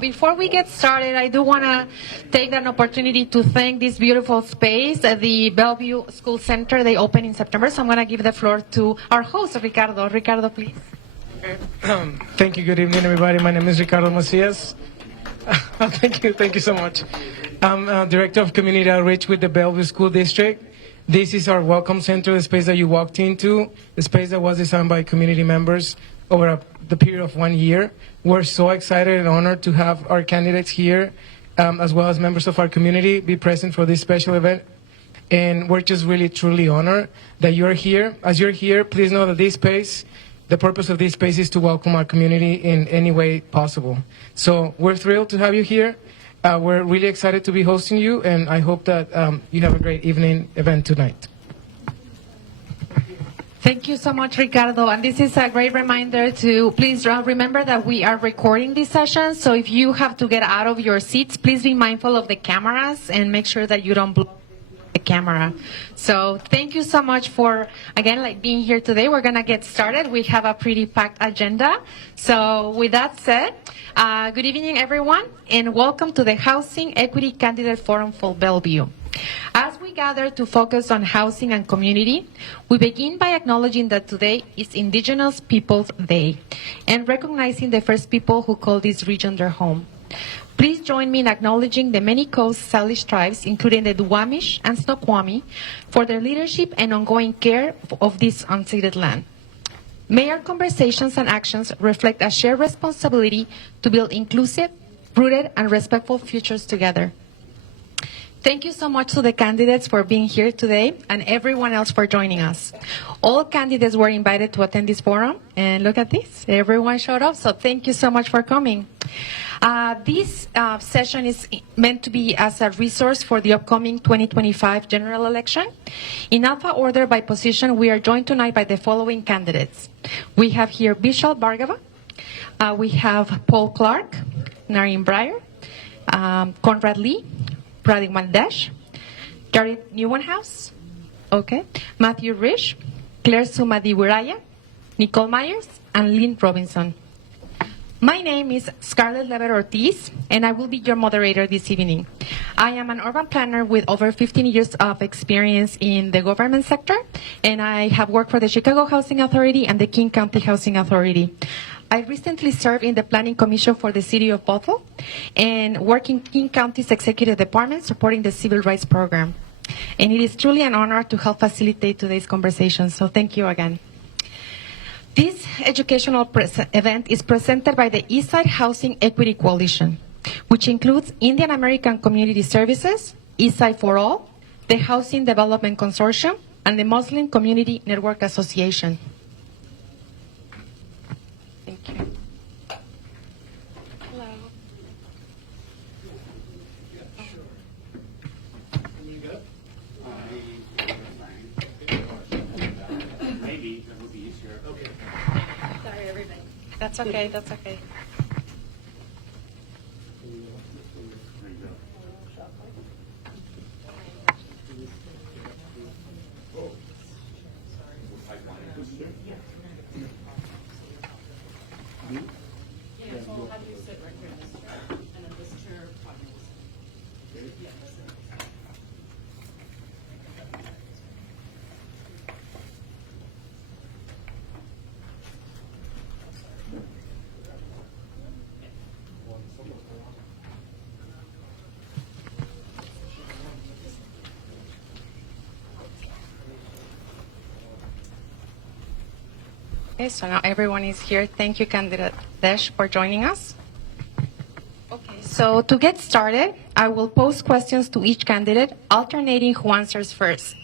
Before we get started, I do want to take an opportunity to thank this beautiful space at the Bellevue School Center. They opened in September, so I'm going to give the floor to our host, Ricardo. Ricardo, please. Thank you. Good evening, everybody. My name is Ricardo Macias. Thank you so much. I'm Director of Community Outreach with the Bellevue School District. This is our welcome center, the space that you walked into, the space that was designed by community members over the period of 1 year. We're so excited and honored to have our candidates here, as well as members of our community, be present for this special event. And we're just really, truly honored that you're here. As you're here, please know that this space, the purpose of this space is to welcome our community in any way possible. So we're thrilled to have you here. We're really excited to be hosting you, and I hope that you have a great evening event tonight. Thank you so much, Ricardo. And this is a great reminder to please remember that we are recording this session. So if you have to get out of your seats, please be mindful of the cameras and make sure that you don't block the camera. So thank you so much for, again, being here today. We're going to get started. We have a pretty packed agenda. So with that said, good evening, everyone, and welcome to the Housing Equity Candidate Forum for Bellevue. As we gather to focus on housing and community, we begin by acknowledging that today is Indigenous Peoples Day and recognizing the first people who call this region their home. Please join me in acknowledging the many Coast Salish tribes, including the Duwamish and Snoqualmie, for their leadership and ongoing care of this unceded land. May our conversations and actions reflect a shared responsibility to build inclusive, rooted, and respectful futures together. Thank you so much to the candidates for being here today and everyone else for joining us. All candidates were invited to attend this forum, and look at this, everyone showed up, so thank you so much for coming. This session is meant to be as a resource for the upcoming 2025 general election. In alpha order by position, we are joined tonight by the following candidates. We have here Vishal Bhargava, we have Paul Clark, Nareen Breyer, Conrad Lee, Pradyuman Dash, Jared Newenhouse, okay, Matthew Risch, Claire Sumadiwiraya, Nicole Myers, and Lynn Robinson. My name is Scarlett Lever Ortiz, and I will be your moderator this evening. I am an urban planner with over 15 years of experience in the government sector, and I have worked for the Chicago Housing Authority and the King County Housing Authority. I recently served in the Planning Commission for the City of Bothell and work in King County's Executive Department supporting the Civil Rights Program. And it is truly an honor to help facilitate today's conversation, so thank you again. This educational event is presented by the Eastside Housing Equity Coalition, which includes Indian American Community Services, Eastside for All, the Housing Development Consortium, and the Muslim Community Network Association. Thank you. Hello. Maybe that would be easier. Okay. Sorry, everybody. That's okay, that's okay. There you go. Yes, we'll have you sit right here in this chair, and then this chair probably will sit. Yes. Okay, so now everyone is here. Thank you, Candidate Desh, for joining us. Okay, so to get started, I will pose questions to each candidate, alternating who answers first.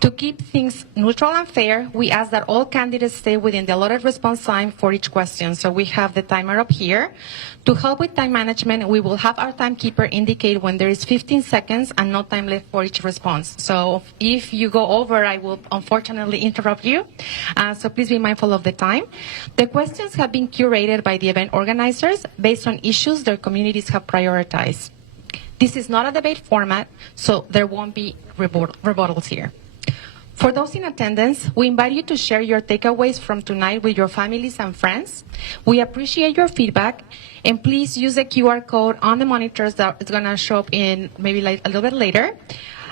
To keep things neutral and fair, we ask that all candidates stay within the allotted response time for each question. So we have the timer up here. To help with time management, we will have our timekeeper indicate when there is 15 seconds and no time left for each response. So if you go over, I will unfortunately interrupt you. So please be mindful of the time. The questions have been curated by the event organizers based on issues their communities have prioritized. This is not a debate format, so there won't be rebuttals here. For those in attendance, we invite you to share your takeaways from tonight with your families and friends. We appreciate your feedback, and please use the QR code on the monitors that is going to show up in maybe like a little bit later,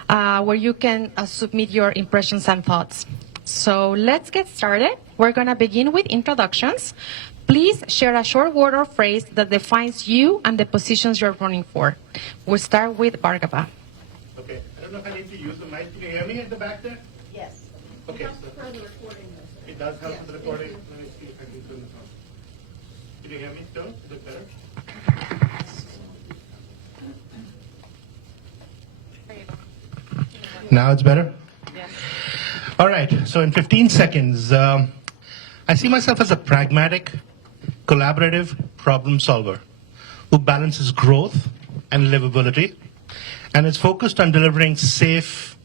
where you can submit your impressions and thoughts. So let's get started. We're going to begin with introductions. Please share a short word or phrase that defines you and the positions you're running for. We'll start with Bhargava. Okay, I don't know if I need to use the mic. Can you hear me at the back there? Yes. Okay. It helps for the recording, though. It does help Yes, with the thank recording. you. Let me see if I can turn this on. Can you hear me still? Is it better? Now it's better? Yes. All right, so in 15 seconds, I see myself as a pragmatic, collaborative problem solver who balances growth and livability and is focused on delivering safe,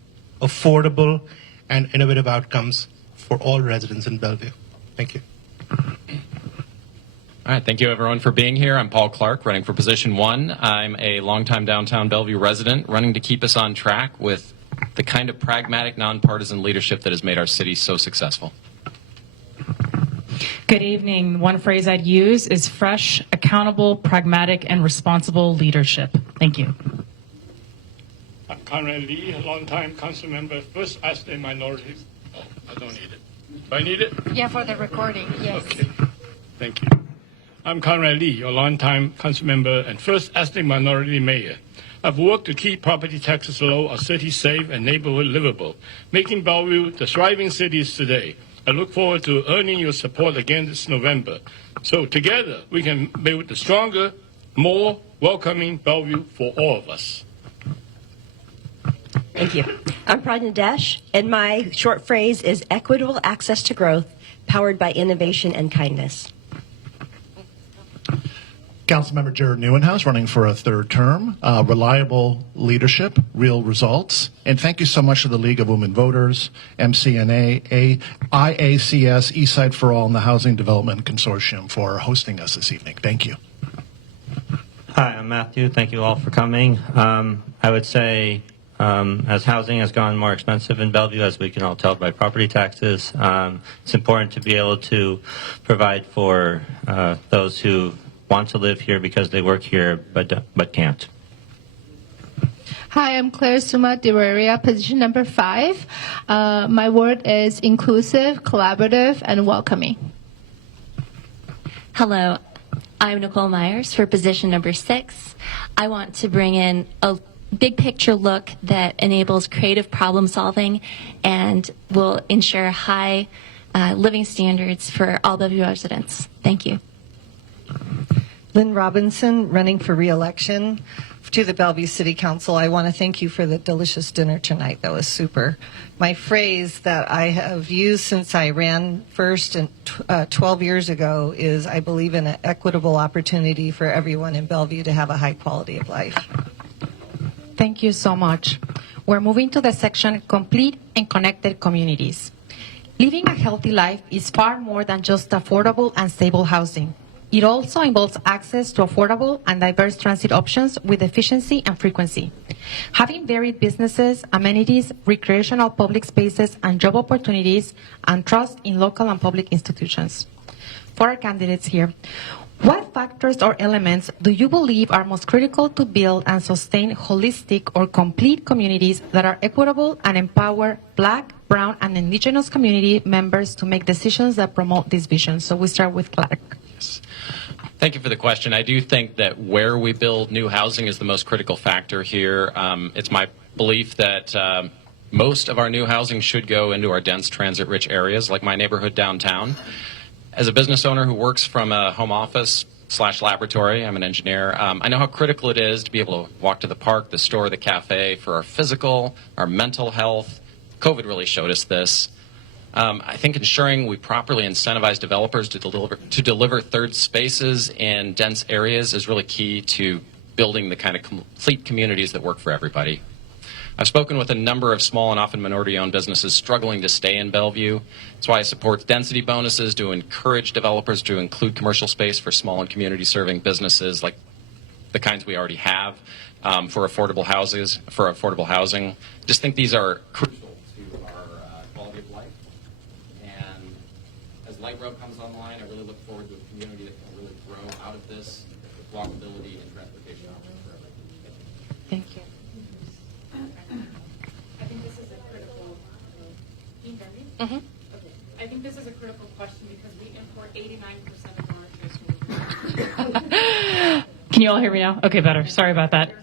affordable, and innovative outcomes for all residents in Bellevue. Thank you. All right, thank you everyone for being here. I'm Paul Clark, running for position 1. I'm a longtime downtown Bellevue resident, running to keep us on track with the kind of pragmatic, nonpartisan leadership that has made our city so successful. Good evening. One phrase I'd use is fresh, accountable, pragmatic, and responsible leadership. Thank you. I'm Conrad Lee, a longtime council member, first asked in minorities. Oh, I don't need it. Do I need it? Yeah, for the recording, yes. Okay, thank you. I'm Conrad Lee, your longtime council member and first ethnic minority mayor. I've worked to keep property taxes low, our city safe, and neighborhood livable, making Bellevue the thriving city is today. I look forward to earning your support again this November. So together, we can build a stronger, more welcoming Bellevue for all of us. Thank you. I'm Pradna Desh, and my short phrase is equitable access to growth, powered by innovation and kindness. Councilmember Jared Newenhouse, running for a third term. Reliable leadership, real results. And thank you so much to the League of Women Voters, MCNA, IACS, Eastside for All, and the Housing Development Consortium for hosting us this evening. Thank you. Hi, I'm Matthew. Thank you all for coming. I would say as housing has gone more expensive in Bellevue, as we can all tell by property taxes, it's important to be able to provide for those who want to live here because they work here but can't. Hi, I'm Claire Suma Diweria, position number 5. My word is inclusive, collaborative, and welcoming. Hello, I'm Nicole Myers for position number 6. I want to bring in a big picture look that enables creative problem solving and will ensure high living standards for all Bellevue residents. Thank you. Lynn Robinson, running for re-election to the Bellevue City Council. I want to thank you for the delicious dinner tonight. That was super. My phrase that I have used since I ran first and 12 years ago is I believe in an equitable opportunity for everyone in Bellevue to have a high quality of life. Thank you so much. We're moving to the section Complete and Connected Communities. Living a healthy life is far more than just affordable and stable housing. It also involves access to affordable and diverse transit options with efficiency and frequency. Having varied businesses, amenities, recreational public spaces, and job opportunities, and trust in local and public institutions. For our candidates here, what factors or elements do you believe are most critical to build and sustain holistic or complete communities that are equitable and empower Black, Brown, and Indigenous community members to make decisions that promote this vision? So we start with Clark. Thank you for the question. I do think that where we build new housing is the most critical factor here. It's my belief that most of our new housing should go into our dense transit-rich areas like my neighborhood downtown. As a business owner who works from a home office / laboratory, I'm an engineer, I know how critical it is to be able to walk to the park, the store, the cafe for our physical, our mental health. COVID really showed us this. I think ensuring we properly incentivize developers to deliver third spaces in dense areas is really key to building the kind of complete communities that work for everybody. I've spoken with a number of small and often minority-owned businesses struggling to stay in Bellevue. That's why I support density bonuses to encourage developers to include commercial space for small and community-serving businesses like the kinds we already have for affordable housing. Just think these are crucial to our Light Rail comes online, I really look forward to a community that can really grow out of this with walkability and transportation options for everyone. Thank you. I think this is a critical, can you hear me? Mm-hmm. Okay. I think this is a critical question because we import 89% of furniture. Can you all hear me now? Okay, better. Sorry about that.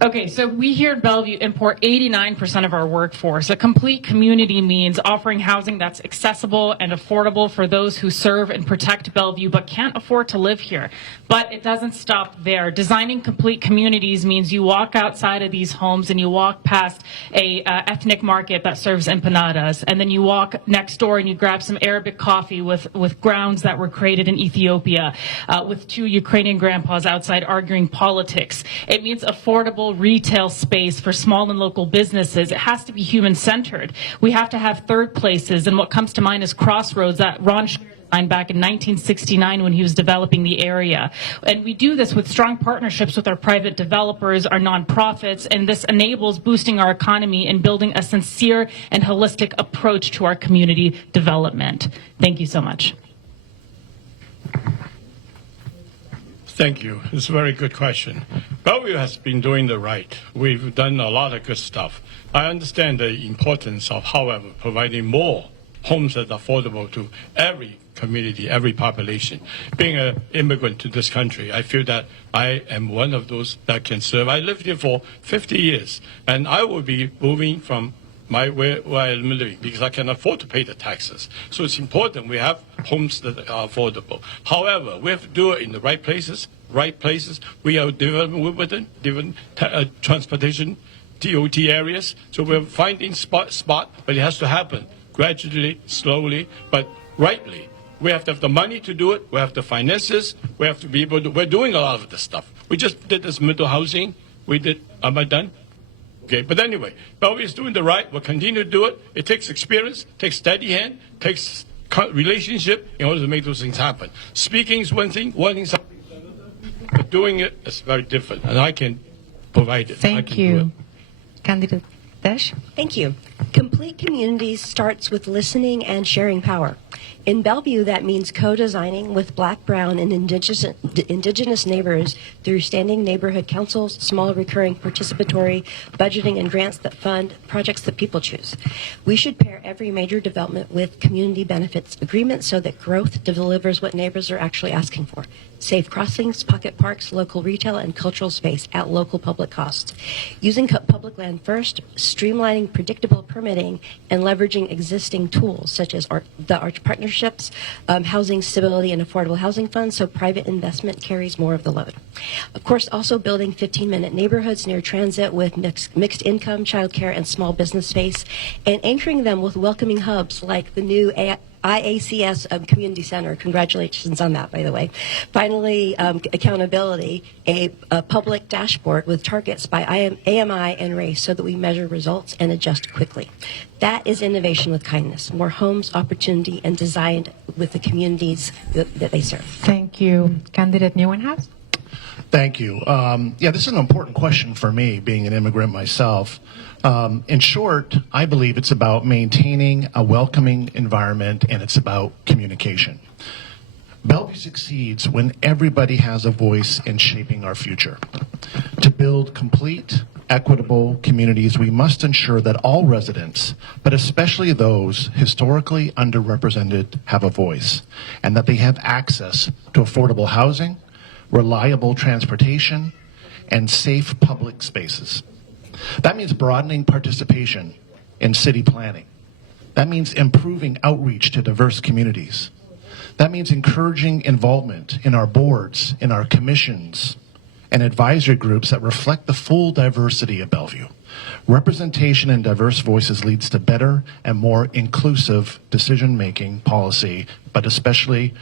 Okay, so we here at Bellevue import 89% of our workforce. A complete community means offering housing that's accessible and affordable for those who serve and protect Bellevue but can't afford to live here. But it doesn't stop there. Designing complete communities means you walk outside of these homes and you walk past a ethnic market that serves empanadas, and then you walk next door and you grab some Arabic coffee with grounds that were created in Ethiopia, with two Ukrainian grandpas outside arguing politics. It means affordable retail space for small and local businesses. It has to be human-centered. We have to have third places, and what comes to mind is Crossroads that Ron designed back in 1969 when he was developing the area. And we do this with strong partnerships with our private developers, our nonprofits, and this enables boosting our economy and building a sincere and holistic approach to our community development. Thank you so much. Thank you. It's a very good question. Bellevue has been doing the right. We've done a lot of good stuff. I understand the importance of, however, providing more homes that are affordable to every community, every population. Being an immigrant to this country, I feel that I am one of those that can serve. I lived here for 50 years, and I will be moving from where I'm living because I can afford to pay the taxes. So it's important we have homes that are affordable. However, we have to do it in the right places. We are developing within different transportation, TOT areas. So we're finding spot, but it has to happen gradually, slowly, but rightly. We have to have the money to do it. We have the finances. We have to be able to. We're doing a lot of this stuff. We just did this middle housing. Am I done? Okay, but anyway, Bellevue is doing the right. We'll continue to do it. It takes experience, takes steady hand, takes relationship in order to make those things happen. Speaking is one thing, wanting something is another, but doing it is very different, and I can provide it. I Thank can do you. it. Candidate Dash? Thank you. Complete communities starts with listening and sharing power. In Bellevue, that means co-designing with Black, Brown, and Indigenous neighbors through standing neighborhood councils, small recurring participatory budgeting, and grants that fund projects that people choose. We should pair every major development with community benefits agreements so that growth delivers what neighbors are actually asking for. Safe crossings, pocket parks, local retail, and cultural space at local public costs. Using public land first, streamlining predictable permitting, and leveraging existing tools such as the Arch Partnerships, Housing Stability and Affordable Housing Funds, so private investment carries more of the load. Of course, also building 15-minute neighborhoods near transit with mixed income, childcare, and small business space, and anchoring them with welcoming hubs like the new IACS Community Center. Congratulations on that, by the way. Finally, accountability, a public dashboard with targets by AMI and race so that we measure results and adjust quickly. That is innovation with kindness, more homes, opportunity, and designed with the communities that they serve. Thank you. Candidate Newenhouse? Thank you. This is an important question for me, being an immigrant myself. In short, I believe it's about maintaining a welcoming environment, and it's about communication. Bellevue succeeds when everybody has a voice in shaping our future. To build complete, equitable communities, we must ensure that all residents, but especially those historically underrepresented, have a voice, and that they have access to affordable housing, reliable transportation, and safe public spaces. That means broadening participation in city planning. That means improving outreach to diverse communities. That means encouraging involvement in our boards, in our commissions, and advisory groups that reflect the full diversity of Bellevue. Representation and diverse voices leads to better and more inclusive decision-making policy, but especially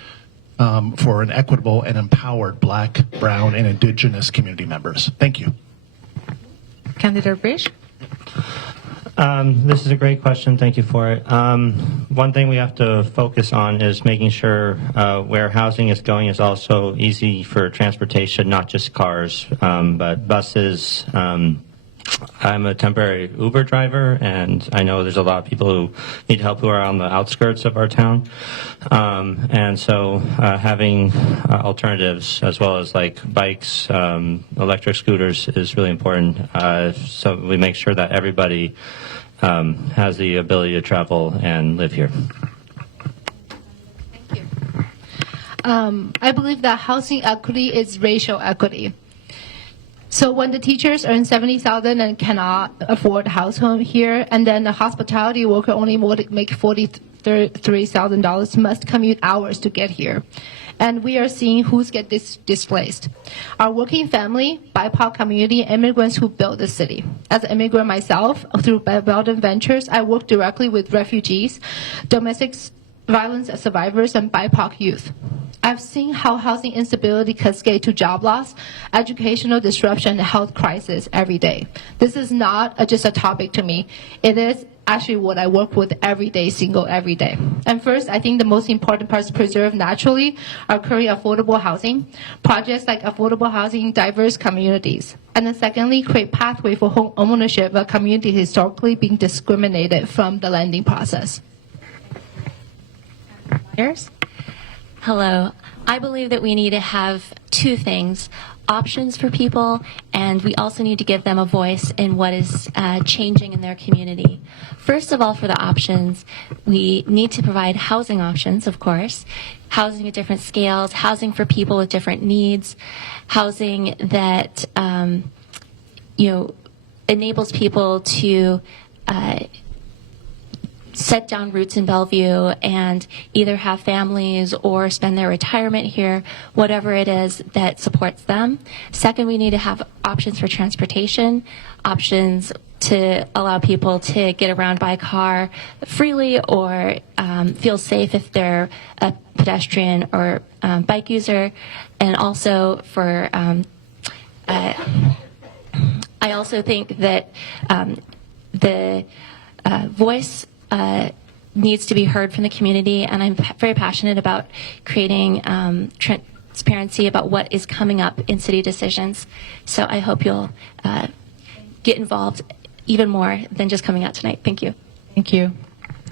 for an equitable and empowered Black, Brown, and Indigenous community members. Thank you. Candidate Rich? This is a great question. Thank you for it. One thing we have to focus on is making sure where housing is going is also easy for transportation, not just cars, but buses, I'm a temporary Uber driver, and I know there's a lot of people who need help who are on the outskirts of our town. And so having alternatives as well as like bikes, electric scooters is really important. So we make sure that everybody has the ability to travel and live here. Thank you. I believe that housing equity is racial equity. So when the teachers earn $70,000 and cannot afford a house home here, and then the hospitality worker only make $43,000, must commute hours to get here. And we are seeing who's get displaced. Our working family, BIPOC community, immigrants who built the city. As an immigrant myself, through Belden Ventures, I work directly with refugees, domestic violence survivors, and BIPOC youth. I've seen how housing instability cascades to job loss, educational disruption, and health crisis every day. This is not just a topic to me. It is actually what I work with every day. And first, I think the most important part is preserve naturally occurring affordable housing, projects like affordable housing in diverse communities. And then secondly, create pathway for home ownership of community historically being discriminated from the lending process. Myers? Hello. I believe that we need to have two things: options for people, and we also need to give them a voice in what is changing in their community. First of all, for the options, we need to provide housing options, of course, housing at different scales, housing for people with different needs, housing that enables people to set down roots in Bellevue and either have families or spend their retirement here, whatever it is that supports them. Second, we need to have options for transportation, options to allow people to get around by car freely or feel safe if they're a pedestrian or bike user. And also for, I also think that the voice needs to be heard from the community, and I'm very passionate about creating transparency about what is coming up in city decisions. So I hope you'll get involved even more than just coming out tonight. Thank you. Thank you.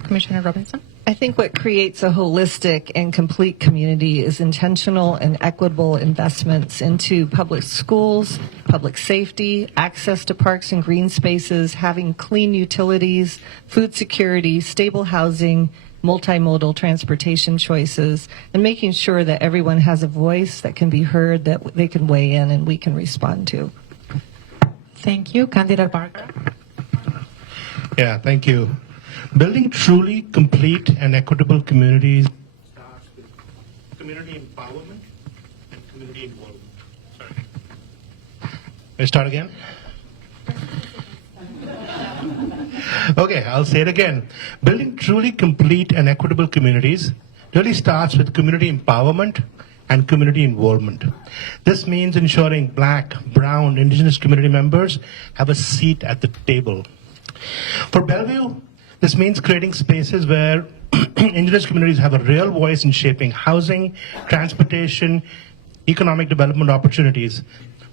Commissioner Robinson? I think what creates a holistic and complete community is intentional and equitable investments into public schools, public safety, access to parks and green spaces, having clean utilities, food security, stable housing, multimodal transportation choices, and making sure that everyone has a voice that can be heard, that they can weigh in and we can respond to. Thank you. Candidate Barker? Yeah, thank you. Building truly complete and equitable communities starts with community empowerment and community involvement. Sorry. May I start again? Okay, I'll say it again. Building truly complete and equitable communities really starts with community empowerment and community involvement. This means ensuring Black, Brown, Indigenous community members have a seat at the table. For Bellevue, this means creating spaces where Indigenous communities have a real voice in shaping housing, transportation, economic development opportunities,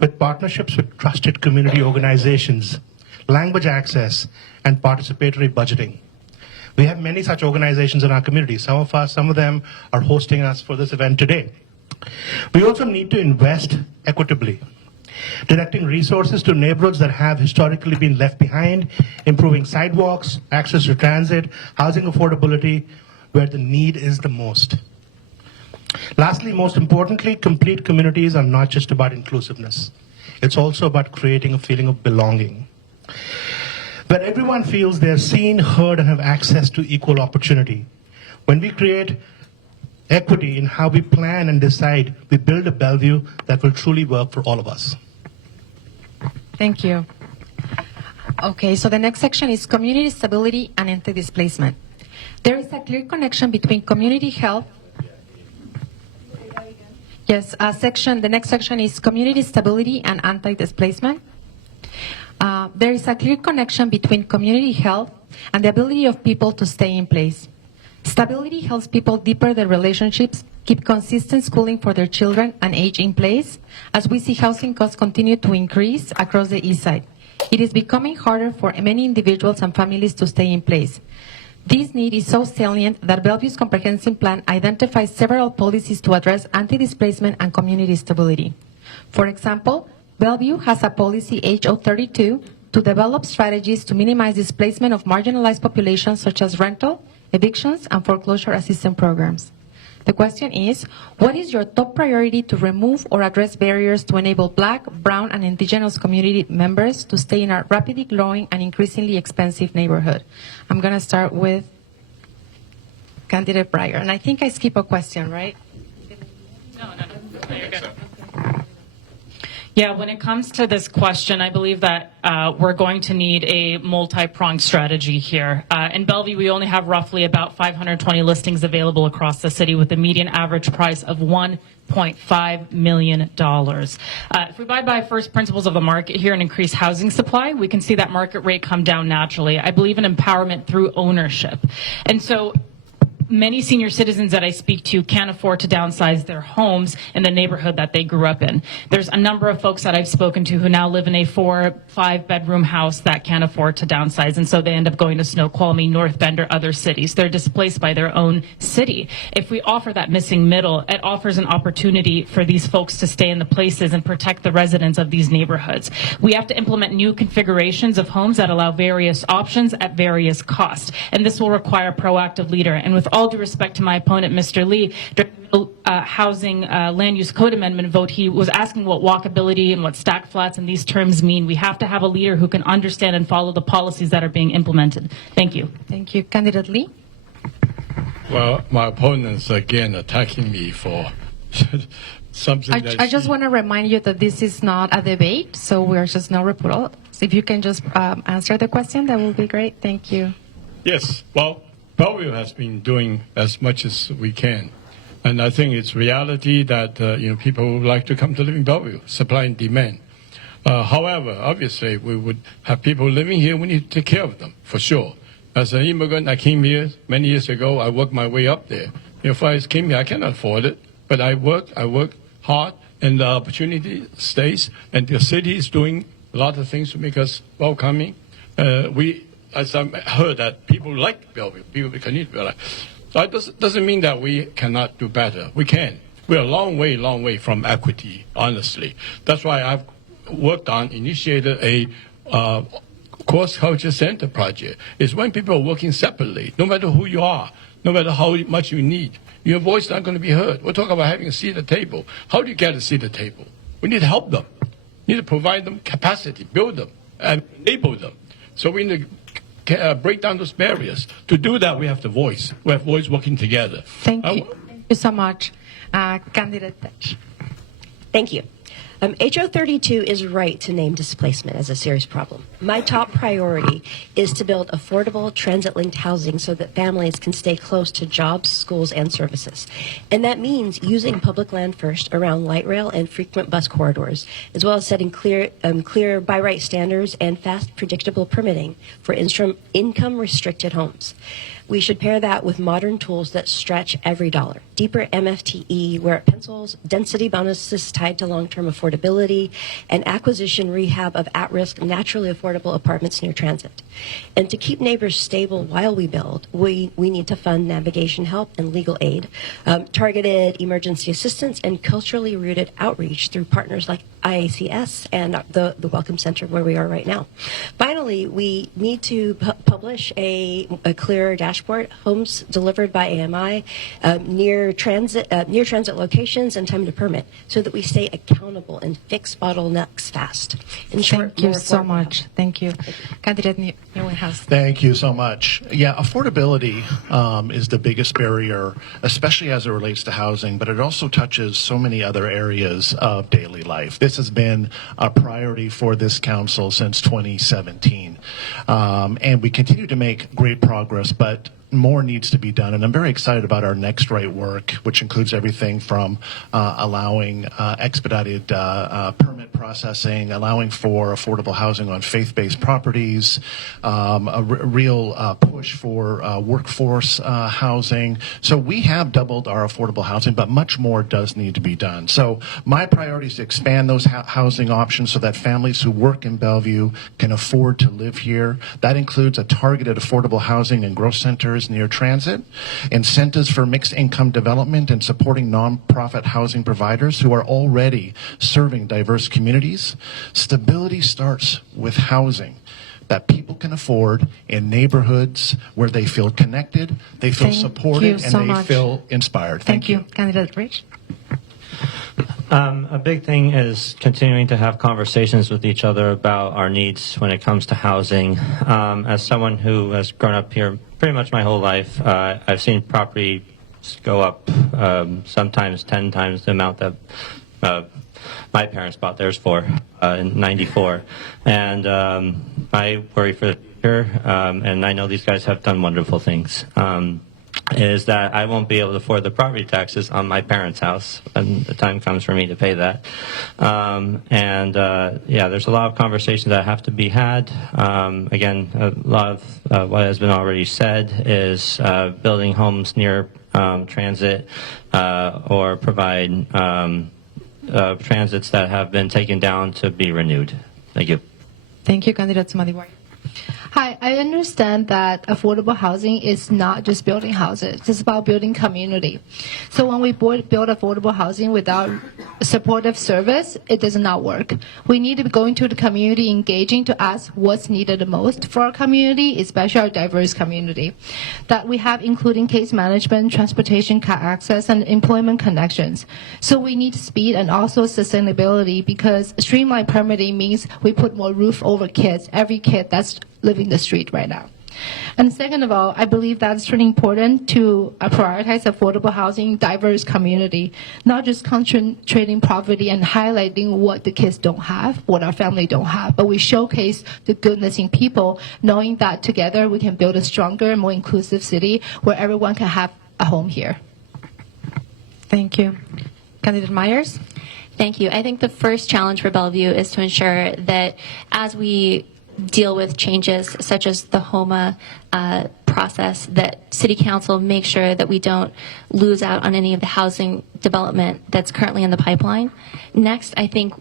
with partnerships with trusted community organizations, language access, and participatory budgeting. We have many such organizations in our community. Some of them are hosting us for this event today. We also need to invest equitably, directing resources to neighborhoods that have historically been left behind, improving sidewalks, access to transit, housing affordability, where the need is the most. Lastly, most importantly, complete communities are not just about inclusiveness. It's also about creating a feeling of belonging, where everyone feels they're seen, heard, and have access to equal opportunity. When we create equity in how we plan and decide, we build a Bellevue that will truly work for all of us. Thank you. Okay, so the next section is community stability and anti-displacement. There is a clear connection between community health. Yes, the next section is community stability and anti-displacement. There is a clear connection between community health and the ability of people to stay in place. Stability helps people deepen their relationships, keep consistent schooling for their children, and age in place, as we see housing costs continue to increase across the Eastside. It is becoming harder for many individuals and families to stay in place. This need is so salient that Bellevue's comprehensive plan identifies several policies to address anti-displacement and community stability. For example, Bellevue has a policy HO32 to develop strategies to minimize displacement of marginalized populations such as rental, evictions, and foreclosure assistance programs. The question is, what is your top priority to remove or address barriers to enable Black, Brown, and Indigenous community members to stay in our rapidly growing and increasingly expensive neighborhood? I'm going to start with Candidate Breyer. And I think I skip a question, right? No, you're good. Yeah, when it comes to this question, I believe that we're going to need a multi-pronged strategy here. In Bellevue, we only have roughly about 520 listings available across the city with a median average price of $1.5 million. If we abide by first principles of the market here and increase housing supply, we can see that market rate come down naturally. I believe in empowerment through ownership. And so many senior citizens that I speak to can't afford to downsize their homes in the neighborhood that they grew up in. There's a number of folks that I've spoken to who now live in a 4-5 bedroom house that can't afford to downsize, and so they end up going to Snoqualmie, North Bend, or other cities. They're displaced by their own city. If we offer that missing middle, it offers an opportunity for these folks to stay in the places and protect the residents of these neighborhoods. We have to implement new configurations of homes that allow various options at various costs, and this will require a proactive leader. And with all due respect to my opponent, Mr. Lee, during the Housing Land Use Code Amendment vote, he was asking what walkability and what stack flats and these terms mean. We have to have a leader who can understand and follow the policies that are being implemented. Thank you. Thank you. Candidate Lee? Well, my opponent's again attacking me for something I just want to remind you that this is not a debate, so we're just no rebuttal. So if you can just answer the question, that would be great. Thank you. Yes, well, Bellevue has been doing as much as we can. And I think it's reality that people would like to come to live in Bellevue, supply and demand. However, obviously, we would have people living here. We need to take care of them, for sure. As an immigrant, I came here many years ago. I worked my way up there. If I came here, I cannot afford it. But I work hard, and the opportunity stays. And the city is doing a lot of things to make us welcoming. As I heard that people like Bellevue, people can eat Bellevue. That doesn't mean that we cannot do better. We can. We're a long way from equity, honestly. That's why I've initiated a cross-culture center project. It's when people are working separately, no matter who you are, no matter how much you need, your voice is not going to be heard. We're talking about having a seat at the table. How do you get a seat at the table? We need to help them. We need to provide them capacity, build them, and enable them. So we need to break down those barriers. To do that, we have the voice. We have voice working together. Thank you. Thank you so much. Candidate Tech. Thank you. HO 32 is right to name displacement as a serious problem. My top priority is to build affordable transit-linked housing so that families can stay close to jobs, schools, and services. And that means using public land first around light rail and frequent bus corridors, as well as setting clear by right standards and fast, predictable permitting for income-restricted homes. We should pair that with modern tools that stretch every dollar. Deeper MFTE where it pencils, density bonuses tied to long-term affordability, and acquisition rehab of at-risk, naturally affordable apartments near transit. And to keep neighbors stable while we build, we need to fund navigation help and legal aid, targeted emergency assistance, and culturally rooted outreach through partners like IACS and the Welcome Center where we are right now. Finally, we need to publish a clearer dashboard, homes delivered by AMI, near transit locations, and time to permit, so that we stay accountable and fix bottlenecks fast. In short, Thank you so much. Thank you. Candidate Newhouse. Thank you so much. Yeah, affordability is the biggest barrier, especially as it relates to housing, but it also touches so many other areas of daily life. This has been a priority for this council since 2017. And we continue to make great progress, but more needs to be done, and I'm very excited about our next right work, which includes everything from allowing expedited permit processing, allowing for affordable housing on faith-based properties, a real push for workforce housing. So we have doubled our affordable housing, but much more does need to be done. So my priority is to expand those housing options so that families who work in Bellevue can afford to live here. That includes a targeted affordable housing and growth centers near transit, incentives for mixed income development, and supporting nonprofit housing providers who are already serving diverse communities. Stability starts with housing that people can afford in neighborhoods where they feel connected, they feel supported, and they feel inspired. Thank you. Candidate Rich. A big thing is continuing to have conversations with each other about our needs when it comes to housing. As someone who has grown up here pretty much my whole life, I've seen property go up sometimes 10 times the amount that my parents bought theirs for in '94. And I worry for the future, and I know these guys have done wonderful things. Is that I won't be able to afford the property taxes on my parents' house when the time comes for me to pay that. Yeah, there's a lot of conversations that have to be had. Again, a lot of what has been already said is building homes near transit or provide transits that have been taken down to be renewed. Thank you. Thank you, Candidate Sumadiwai. Hi, I understand that affordable housing is not just building houses, it's about building community. So when we build affordable housing without supportive service, it does not work. We need to be going to the community, engaging to ask what's needed the most for our community, especially our diverse community. That we have including case management, transportation access, and employment connections. So we need speed and also sustainability because streamlined permitting means we put more roof over kids, every kid that's living the street right now. And second of all, I believe that it's really important to prioritize affordable housing, diverse community, not just concentrating poverty and highlighting what the kids don't have, what our family don't have, but we showcase the goodness in people, knowing that together we can build a stronger, more inclusive city where everyone can have a home here. Thank you. Candidate Myers? Thank you. I think the first challenge for Bellevue is to ensure that as we deal with changes such as the HOMA process, that City Council makes sure that we don't lose out on any of the housing development that's currently in the pipeline. Next, I think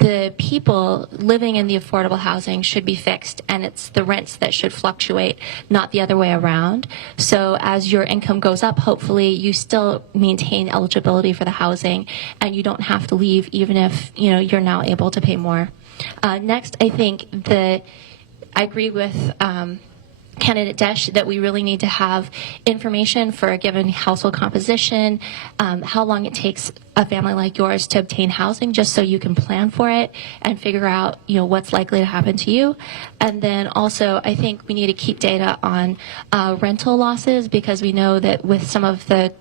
the people living in the affordable housing should be fixed, and it's the rents that should fluctuate, not the other way around. So as your income goes up, hopefully you still maintain eligibility for the housing, and you don't have to leave even if you're now able to pay more. Next, I think I agree with Candidate Desch that we really need to have information for a given household composition, how long it takes a family like yours to obtain housing, just so you can plan for it and figure out what's likely to happen to you. And then also, I think we need to keep data on rental losses, because we know that with some of the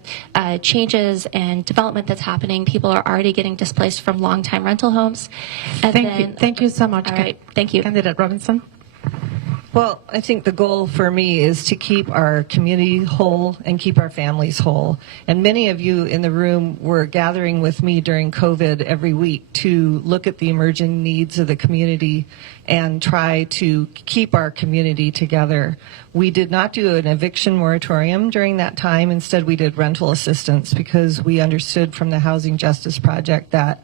changes and development that's happening, people are already getting displaced from long-time rental homes. And Thank you so much. All right, thank you. Candidate Robinson? Well, I think the goal for me is to keep our community whole and keep our families whole. And many of you in the room were gathering with me during COVID every week to look at the emerging needs of the community and try to keep our community together. We did not do an eviction moratorium during that time. Instead, we did rental assistance because we understood from the Housing Justice Project that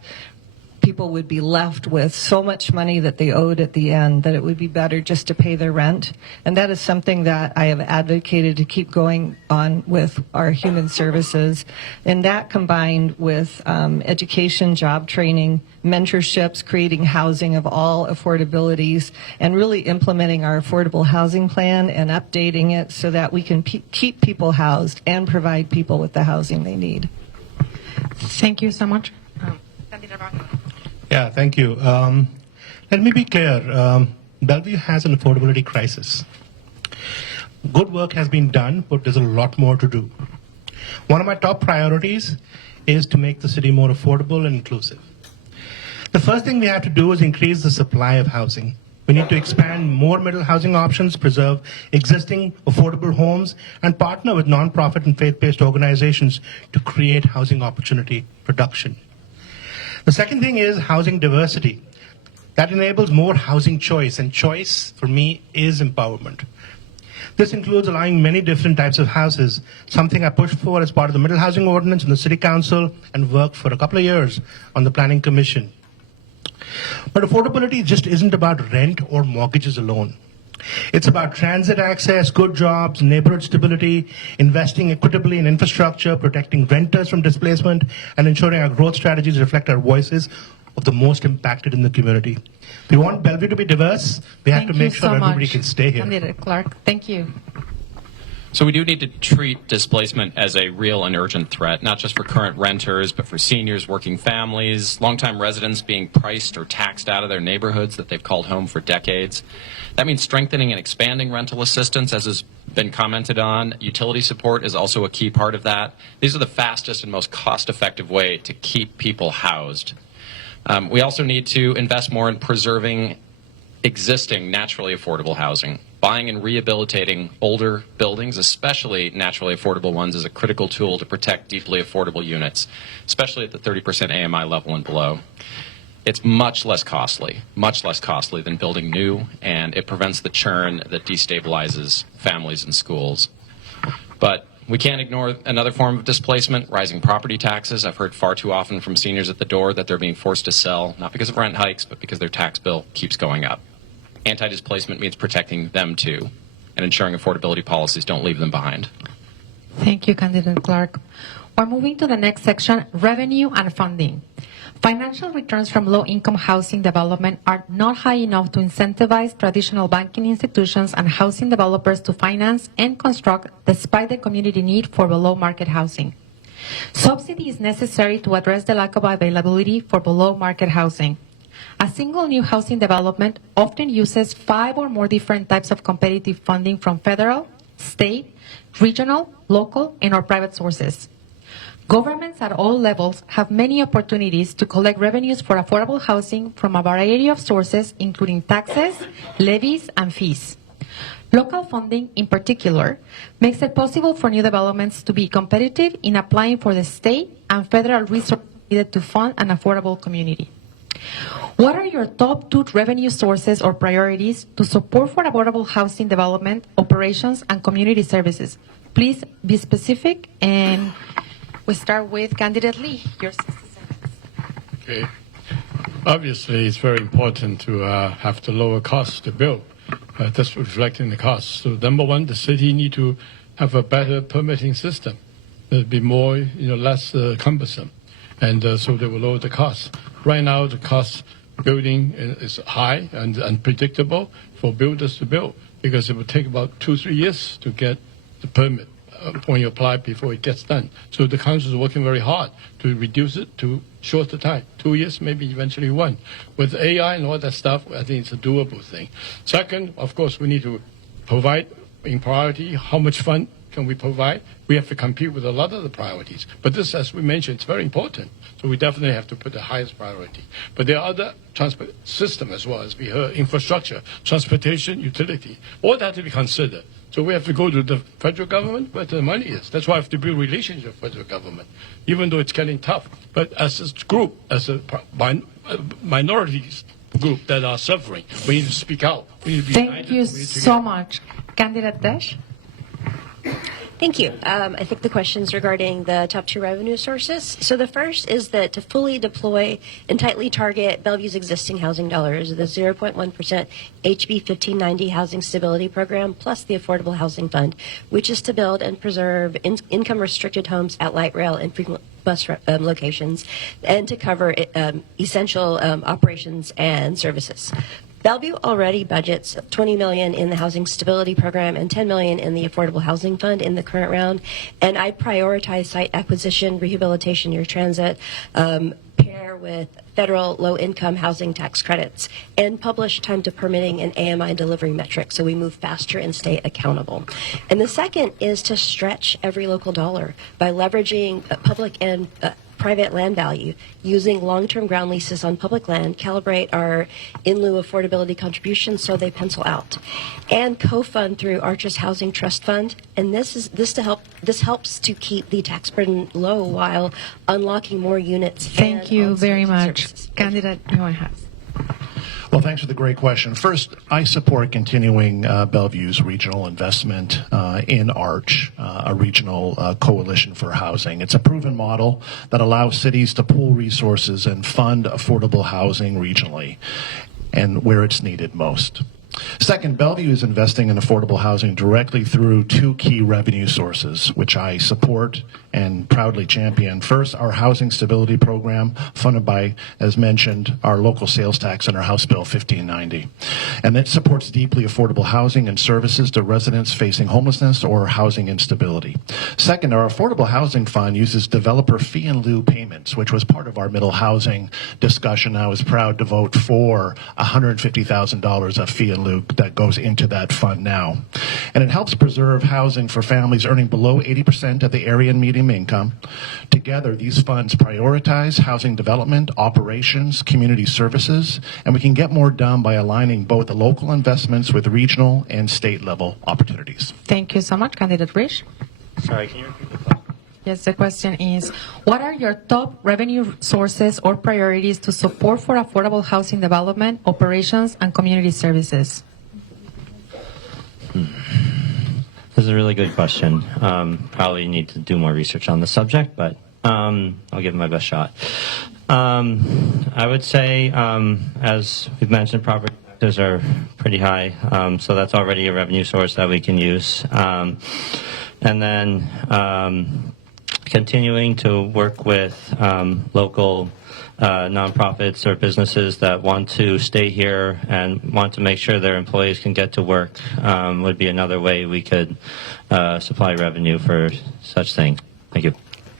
people would be left with so much money that they owed at the end that it would be better just to pay their rent. And that is something that I have advocated to keep going on with our human services. And that combined with education, job training, mentorships, creating housing of all affordabilities, and really implementing our affordable housing plan and updating it so that we can keep people housed and provide people with the housing they need. Thank you so much. Yeah, thank you. Let me be clear. Bellevue has an affordability crisis. Good work has been done, but there's a lot more to do. One of my top priorities is to make the city more affordable and inclusive. The first thing we have to do is increase the supply of housing. We need to expand more middle housing options, preserve existing affordable homes, and partner with nonprofit and faith-based organizations to create housing opportunity production. The second thing is housing diversity. That enables more housing choice, and choice, for me, is empowerment. This includes allowing many different types of houses, something I pushed for as part of the Middle Housing Ordinance in the City Council and worked for a couple of years on the Planning Commission. But affordability just isn't about rent or mortgages alone. It's about transit access, good jobs, neighborhood stability, investing equitably in infrastructure, protecting renters from displacement, and ensuring our growth strategies reflect our voices of the most impacted in the community. If we want Bellevue to be diverse, we have to make sure everybody can stay here. Candidate Clark, thank you. So we do need to treat displacement as a real and urgent threat, not just for current renters, but for seniors, working families, longtime residents being priced or taxed out of their neighborhoods that they've called home for decades. That means strengthening and expanding rental assistance, as has been commented on. Utility support is also a key part of that. These are the fastest and most cost-effective way to keep people housed. We also need to invest more in preserving existing naturally affordable housing. Buying and rehabilitating older buildings, especially naturally affordable ones, is a critical tool to protect deeply affordable units, especially at the 30% AMI level and below. It's much less costly than building new, and it prevents the churn that destabilizes families and schools. But we can't ignore another form of displacement, rising property taxes. I've heard far too often from seniors at the door that they're being forced to sell, not because of rent hikes, but because their tax bill keeps going up. Anti-displacement means protecting them too, and ensuring affordability policies don't leave them behind. Thank you, Candidate Clark. We're moving to the next section, revenue and funding. Financial returns from low-income housing development are not high enough to incentivize traditional banking institutions and housing developers to finance and construct despite the community need for below-market housing. Subsidy is necessary to address the lack of availability for below-market housing. A single new housing development often uses 5 or more different types of competitive funding from federal, state, regional, local, and/or private sources. Governments at all levels have many opportunities to collect revenues for affordable housing from a variety of sources, including taxes, levies, and fees. Local funding, in particular, makes it possible for new developments to be competitive in applying for the state and federal resources needed to fund an affordable community. What are your top 2 revenue sources or priorities to support for affordable housing development, operations, and community services? Please be specific, and we start with Candidate Lee. Your 60 seconds. Okay. Obviously, it's very important to have the lower cost to build. That's reflecting the cost. So, number one, the city need to have a better permitting system. It'll be more, less cumbersome, and so they will lower the cost. Right now, the cost building is high and unpredictable for builders to build because it will take about 2-3 years to get the permit when you apply before it gets done. So the council is working very hard to reduce it to shorter time, 2 years, maybe eventually 1. With AI and all that stuff, I think it's a doable thing. Second, of course, we need to provide in priority how much fund can we provide. We have to compete with a lot of the priorities. But this, as we mentioned, it's very important. So we definitely have to put the highest priority. But there are other transport system as well, as we heard, infrastructure, transportation, utility. All that to be considered. So we have to go to the federal government where the money is. That's why we have to build relations with the federal government, even though it's getting tough. But as a group, as a minorities group that are suffering, we need to speak out. We need to be Thank you so much. Candidate Dash? Thank you. I think the question's regarding the top 2 revenue sources. So the first is that to fully deploy and tightly target Bellevue's existing housing dollars, the 0.1% HB 1590 Housing Stability Program, plus the Affordable Housing Fund, which is to build and preserve income-restricted homes at light rail and frequent bus locations, and to cover essential operations and services. Bellevue already budgets $20 million in the Housing Stability Program and $10 million in the Affordable Housing Fund in the current round, and I prioritize site acquisition, rehabilitation near transit, pair with federal low-income housing tax credits, and publish time to permitting and AMI delivery metrics so we move faster and stay accountable. And the second is to stretch every local dollar by leveraging public and private land value, using long-term ground leases on public land, calibrate our in lieu affordability contributions so they pencil out, and co-fund through Archer's Housing Trust Fund. And this helps to keep the tax burden low while unlocking more units. Thank you very much. Services. Candidate Johan. Well, thanks for the great question. First, I support continuing Bellevue's regional investment in Arch, a regional coalition for housing. It's a proven model that allows cities to pool resources and fund affordable housing regionally and where it's needed most. Second, Bellevue is investing in affordable housing directly through two key revenue sources, which I support and proudly champion. First, our housing stability program, funded by, as mentioned, our local sales tax under House Bill 1590. And it supports deeply affordable housing and services to residents facing homelessness or housing instability. Second, our affordable housing fund uses developer fee in lieu payments, which was part of our middle housing discussion. I was proud to vote for $150,000 of fee in lieu that goes into that fund now. And it helps preserve housing for families earning below 80% of the area median income. Together, these funds prioritize housing development, operations, community services, and we can get more done by aligning both the local investments with regional and state level opportunities. Thank you so much, Candidate Rich. Sorry, can you repeat the question? Yes, the question is, what are your top revenue sources or priorities to support for affordable housing development, operations, and community services? This is a really good question. Probably need to do more research on the subject, but I'll give it my best shot. I would say, as we've mentioned, property taxes are pretty high, so that's already a revenue source that we can use. And then continuing to work with local nonprofits or businesses that want to stay here and want to make sure their employees can get to work would be another way we could supply revenue for such things. Thank you.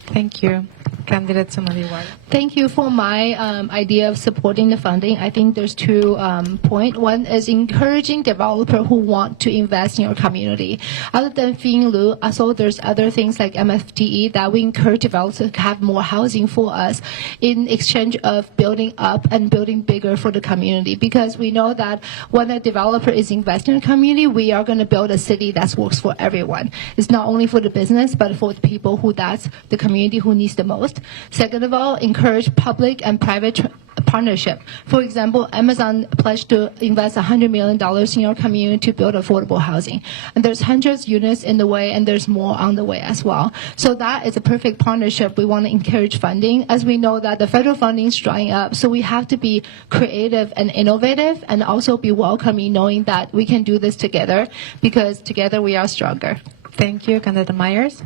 Thank you. Candidate Samadiwala. Thank you for my idea of supporting the funding. I think there's two points. One is encouraging developers who want to invest in your community. Other than fee in lieu, also there's other things like MFTE that we encourage developers to have more housing for us in exchange of building up and building bigger for the community. Because we know that when a developer is investing in a community, we are going to build a city that works for everyone. It's not only for the business, but for the people who that's the community who needs the most. Second of all, encourage public and private partnership. For example, Amazon pledged to invest $100 million in your community to build affordable housing. And there's hundreds of units in the way, and there's more on the way as well. So that is a perfect partnership. We want to encourage funding, as we know that the federal funding is drying up. So we have to be creative and innovative, and also be welcoming, knowing that we can do this together, because together we are stronger. Thank you. Candidate Myers.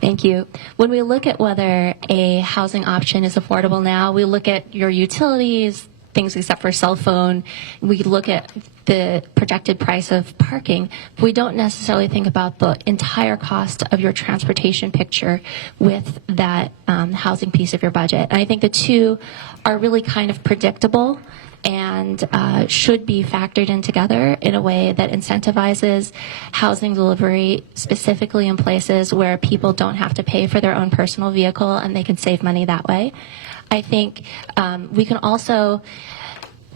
Thank you. When we look at whether a housing option is affordable now, we look at your utilities, things except for cell phone. We look at the projected price of parking. We don't necessarily think about the entire cost of your transportation picture with that housing piece of your budget. And I think the two are really kind of predictable and should be factored in together in a way that incentivizes housing delivery, specifically in places where people don't have to pay for their own personal vehicle and they can save money that way. I think we can also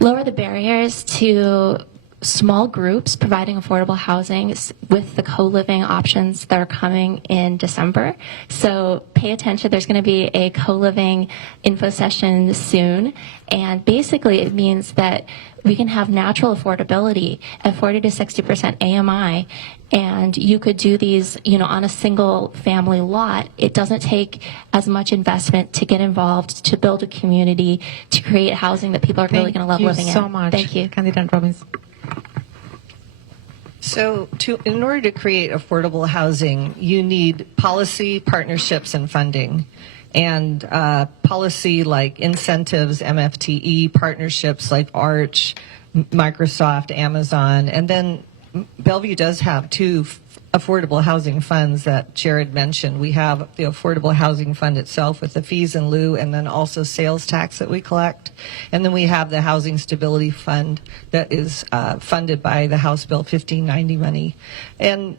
lower the barriers to small groups providing affordable housing with the co-living options that are coming in December. So pay attention. There's going to be a co-living info session soon. And basically it means that we can have natural affordability at 40 to 60% AMI. And you could do these, on a single family lot. It doesn't take as much investment to get involved, to build a community, to create housing that people are really going to love living in. Thank you so much. Thank you. Candidate Robbins. So in order to create affordable housing, you need policy, partnerships, and funding. And policy like incentives, MFTE, partnerships like Arch, Microsoft, Amazon. And then Bellevue does have two affordable housing funds that Jared mentioned. We have the Affordable Housing Fund itself with the fees in lieu, and then also sales tax that we collect. And then we have the Housing Stability Fund that is funded by the House Bill 1590 money. And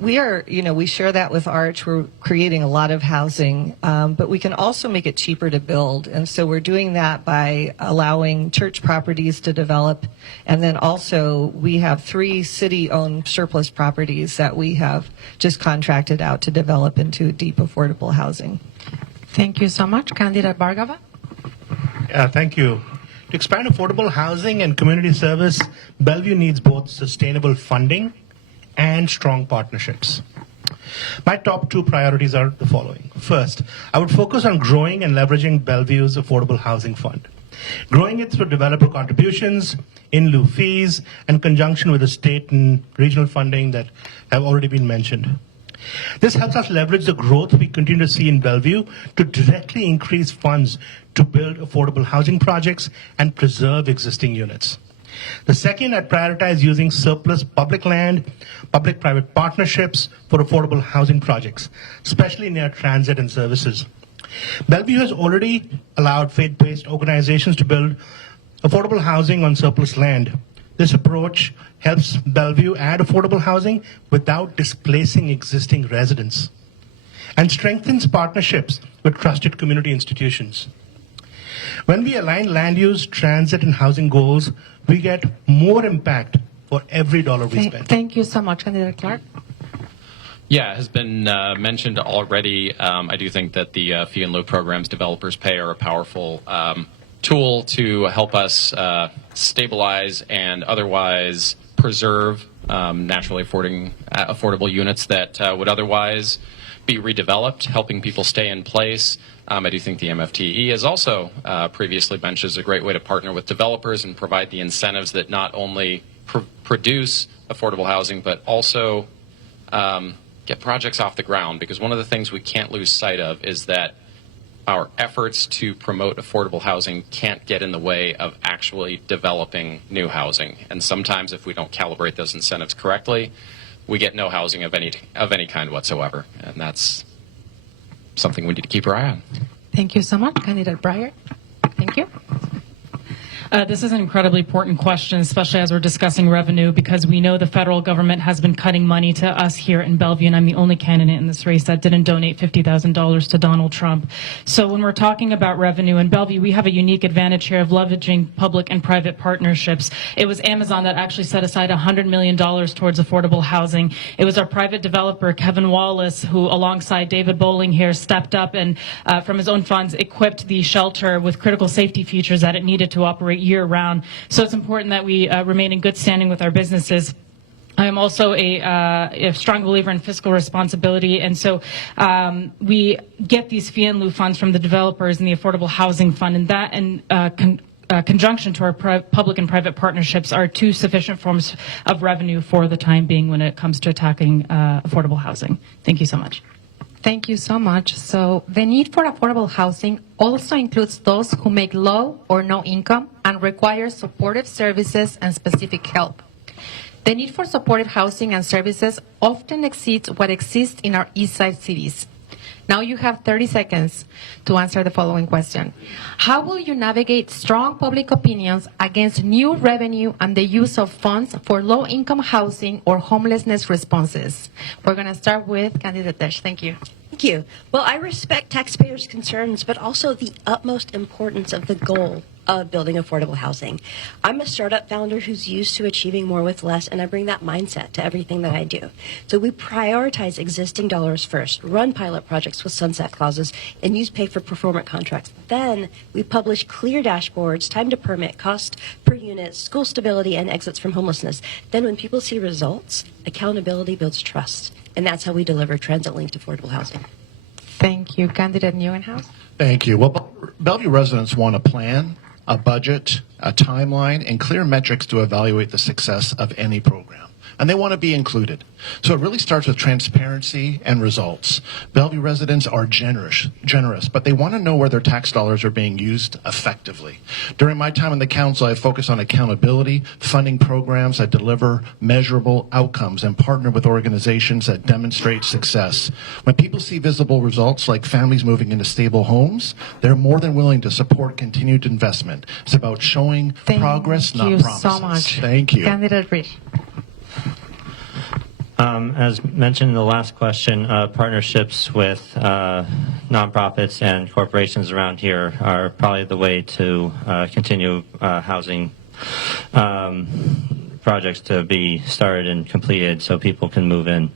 we are, we share that with Arch. We're creating a lot of housing, but we can also make it cheaper to build. And so we're doing that by allowing church properties to develop. And then also we have 3 city-owned surplus properties that we have just contracted out to develop into deep affordable housing. Thank you so much. Candidate Bhargava? Thank you. To expand affordable housing and community service, Bellevue needs both sustainable funding and strong partnerships. My top 2 priorities are the following. First, I would focus on growing and leveraging Bellevue's Affordable Housing Fund. Growing it through developer contributions, in lieu fees, and conjunction with the state and regional funding that have already been mentioned. This helps us leverage the growth we continue to see in Bellevue to directly increase funds to build affordable housing projects and preserve existing units. The second, I'd prioritize using surplus public land, public-private partnerships for affordable housing projects, especially near transit and services. Bellevue has already allowed faith-based organizations to build affordable housing on surplus land. This approach helps Bellevue add affordable housing without displacing existing residents and strengthens partnerships with trusted community institutions. When we align land use, transit, and housing goals, we get more impact for every dollar we spend. Thank you so much, Candidate Clark. Yeah, it has been mentioned already. I do think that the fee and lieu programs developers pay are a powerful tool to help us stabilize and otherwise preserve naturally affordable units that would otherwise be redeveloped, helping people stay in place. I do think the MFTE, as also previously mentioned, is a great way to partner with developers and provide the incentives that not only produce affordable housing, but also get projects off the ground. Because one of the things we can't lose sight of is that our efforts to promote affordable housing can't get in the way of actually developing new housing. And sometimes if we don't calibrate those incentives correctly, we get no housing of any kind whatsoever. And that's something we need to keep our eye on. Thank you so much, Candidate Breyer. Thank you. This is an incredibly important question, especially as we're discussing revenue, because we know the federal government has been cutting money to us here in Bellevue, and I'm the only candidate in this race that didn't donate $50,000 to Donald Trump. So when we're talking about revenue in Bellevue, we have a unique advantage here of leveraging public and private partnerships. It was Amazon that actually set aside $100 million towards affordable housing. It was our private developer, Kevin Wallace, who alongside David Bowling here stepped up and from his own funds equipped the shelter with critical safety features that it needed to operate year-round. So it's important that we remain in good standing with our businesses. I am also a strong believer in fiscal responsibility, and so we get these fee and lieu funds from the developers in the Affordable Housing Fund, and that in conjunction to our public and private partnerships are 2 sufficient forms of revenue for the time being when it comes to attacking affordable housing. Thank you so much. Thank you so much. So the need for affordable housing also includes those who make low or no income and require supportive services and specific help. The need for supportive housing and services often exceeds what exists in our Eastside cities. Now you have 30 seconds to answer the following question. How will you navigate strong public opinions against new revenue and the use of funds for low-income housing or homelessness responses? We're going to start with Candidate Desh. Thank you. Thank you. Well, I respect taxpayers' concerns, but also the utmost importance of the goal of building affordable housing. I'm a startup founder who's used to achieving more with less, and I bring that mindset to everything that I do. So we prioritize existing dollars first, run pilot projects with sunset clauses, and use pay-for-performance contracts. Then we publish clear dashboards, time to permit, cost per unit, school stability, and exits from homelessness. Then when people see results, accountability builds trust. And that's how we deliver transit-linked affordable housing. Thank you. Candidate Newenhouse. Thank you. Well, Bellevue residents want a plan, a budget, a timeline, and clear metrics to evaluate the success of any program. And they want to be included. So it really starts with transparency and results. Bellevue residents are generous, but they want to know where their tax dollars are being used effectively. During my time on the council, I focus on accountability, funding programs that deliver measurable outcomes, and partner with organizations that demonstrate success. When people see visible results like families moving into stable homes, they're more than willing to support continued investment. It's about showing progress, not promises. Thank you so much. Thank you. Candidate Rich. As mentioned in the last question, partnerships with nonprofits and corporations around here are probably the way to continue housing projects to be started and completed so people can move in.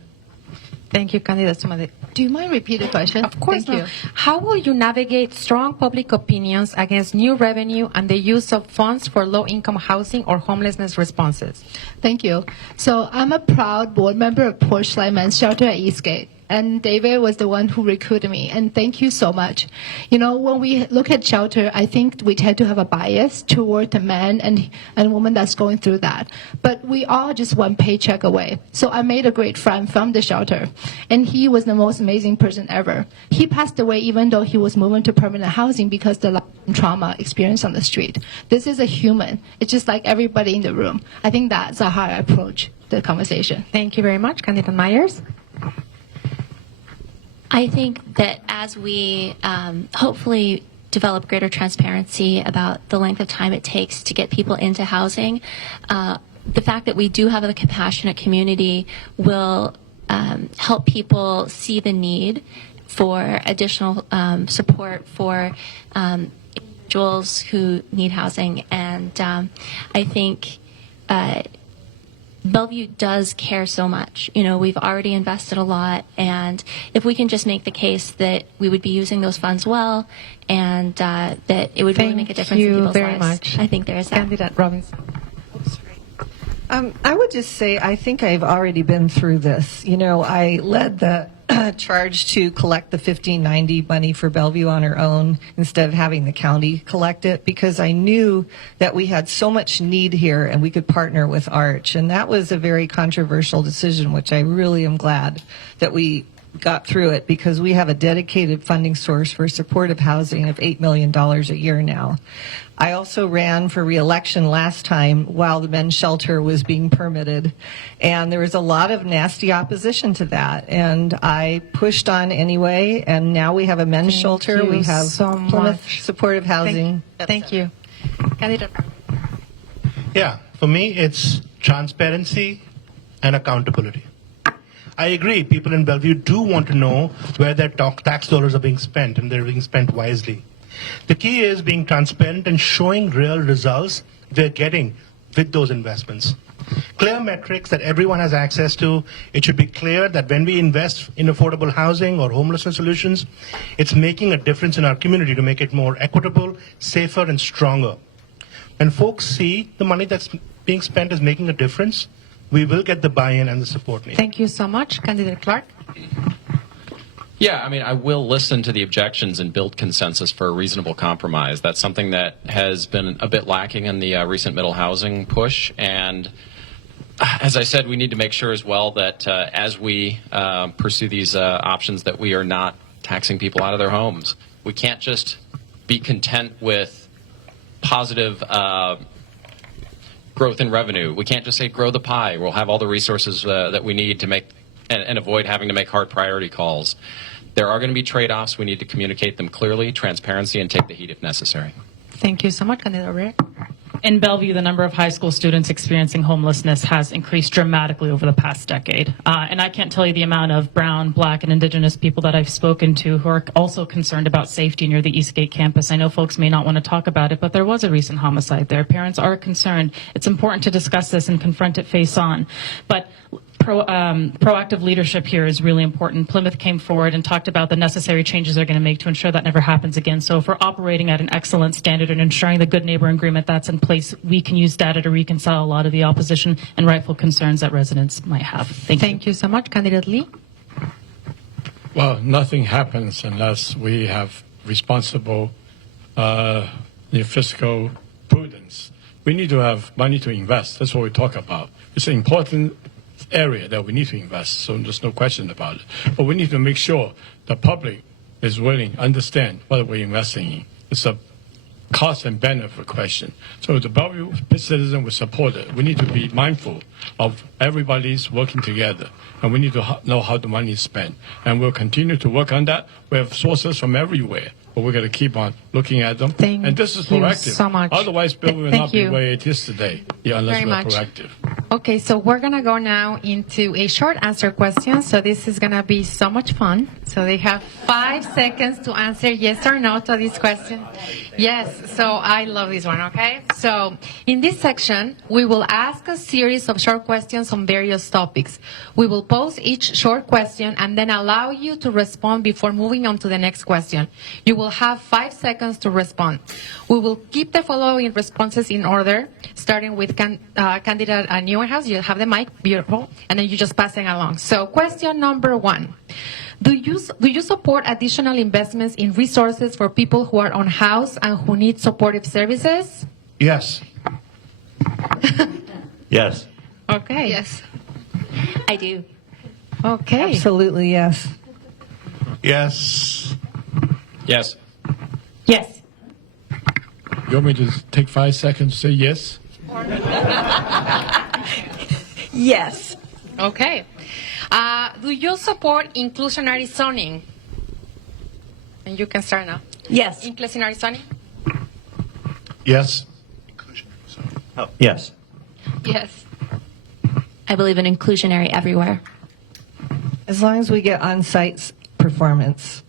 Thank you, candidate Sumade. Do you mind repeating the question? Of course Thank not. you. How will you navigate strong public opinions against new revenue and the use of funds for low-income housing or homelessness responses? Thank you. So I'm a proud board member of Porch Light Men's Shelter at Eastgate. And David was the one who recruited me. And thank you so much. You know, when we look at shelter, I think we tend to have a bias toward the man and woman that's going through that. But we are just one paycheck away. So I made a great friend from the shelter. And he was the most amazing person ever. He passed away even though he was moving to permanent housing because the trauma experienced on the street. This is a human. It's just like everybody in the room. I think that's how I approach the conversation. Thank you very much. Candidate Myers? I think that as we hopefully develop greater transparency about the length of time it takes to get people into housing, the fact that we do have a compassionate community will help people see the need for additional support for individuals who need housing. And I think Bellevue does care so much. You know, we've already invested a lot, and if we can just make the case that we would be using those funds well, and that it would really make a difference in people's very lives. much. I think there is that. Candidate Robinson. I would just say I think I've already been through this. You know, I led the charge to collect the 1590 money for Bellevue on our own instead of having the county collect it because I knew that we had so much need here and we could partner with Arch. And that was a very controversial decision, which I really am glad that we got through it because we have a dedicated funding source for supportive housing of $8 million a year now. I also ran for re-election last time while the men's shelter was being permitted, and there was a lot of nasty opposition to that, and I pushed on anyway, and now we have a men's shelter, we have Plymouth much. supportive housing. Thank you. Candidate. Yeah, for me, it's transparency and accountability. I agree, people in Bellevue do want to know where their tax dollars are being spent, and they're being spent wisely. The key is being transparent and showing real results they're getting with those investments. Clear metrics that everyone has access to. It should be clear that when we invest in affordable housing or homelessness solutions, it's making a difference in our community to make it more equitable, safer, and stronger. When folks see the money that's being spent is making a difference, we will get the buy-in and the support needed. Thank you so much. Candidate Clark? Yeah, I mean, I will listen to the objections and build consensus for a reasonable compromise. That's something that has been a bit lacking in the recent middle housing push. And as I said, we need to make sure as well that as we pursue these options that we are not taxing people out of their homes. We can't just be content with positive growth in revenue. We can't just say grow the pie. We'll have all the resources that we need to make and avoid having to make hard priority calls. There are going to be trade-offs. We need to communicate them clearly, transparency, and take the heat if necessary. Thank you so much. Candidate Rick? In Bellevue, the number of high school students experiencing homelessness has increased dramatically over the past decade. And I can't tell you the amount of brown, black, and indigenous people that I've spoken to who are also concerned about safety near the Eastgate campus. I know folks may not want to talk about it, but there was a recent homicide there. Parents are concerned. It's important to discuss this and confront it face on. But proactive leadership here is really important. Plymouth came forward and talked about the necessary changes they're going to make to ensure that never happens again. So if we're operating at an excellent standard and ensuring the good neighbor agreement that's in place, we can use data to reconcile a lot of the opposition and rightful concerns that residents might have. Thank you so much. Candidate Lee? Well, nothing happens unless we have responsible fiscal prudence. We need to have money to invest. That's what we talk about. It's an important area that we need to invest, so there's no question about it. But we need to make sure the public is willing to understand what we're investing in. It's a cost and benefit question. So the Bellevue citizen will support it. We need to be mindful of everybody's working together, and we need to know how the money is spent. And we'll continue to work on that. We have sources from everywhere, but we're going to keep on looking at them. Thank and this is you proactive. so much. Otherwise, Bellevue will Thank not be you where it is today, unless very we're much. proactive. Okay, so we're going to go now into a short answer question. So this is going to be so much fun. So they have 5 seconds to answer yes or no to this question. Yes, so I love this one, okay? So in this section, we will ask a series of short questions on various topics. We will pose each short question and then allow you to respond before moving on to the next question. You will have 5 seconds to respond. We will keep the following responses in order, starting with candidate Newenhouse. You have the mic, beautiful, and then you just passing along. So question number 1. Do you support additional investments in resources for people who are unhoused and who need supportive services? Yes. Yes. Okay. Yes. I do. Okay. Absolutely, yes. Yes. Yes. Yes. You want me to take 5 seconds to say yes? Yes. Okay. Do you support inclusionary zoning? And you can start now. Yes. Inclusionary zoning? Yes. Oh, yes. Yes. I believe in inclusionary everywhere. As long as we get on-site performance.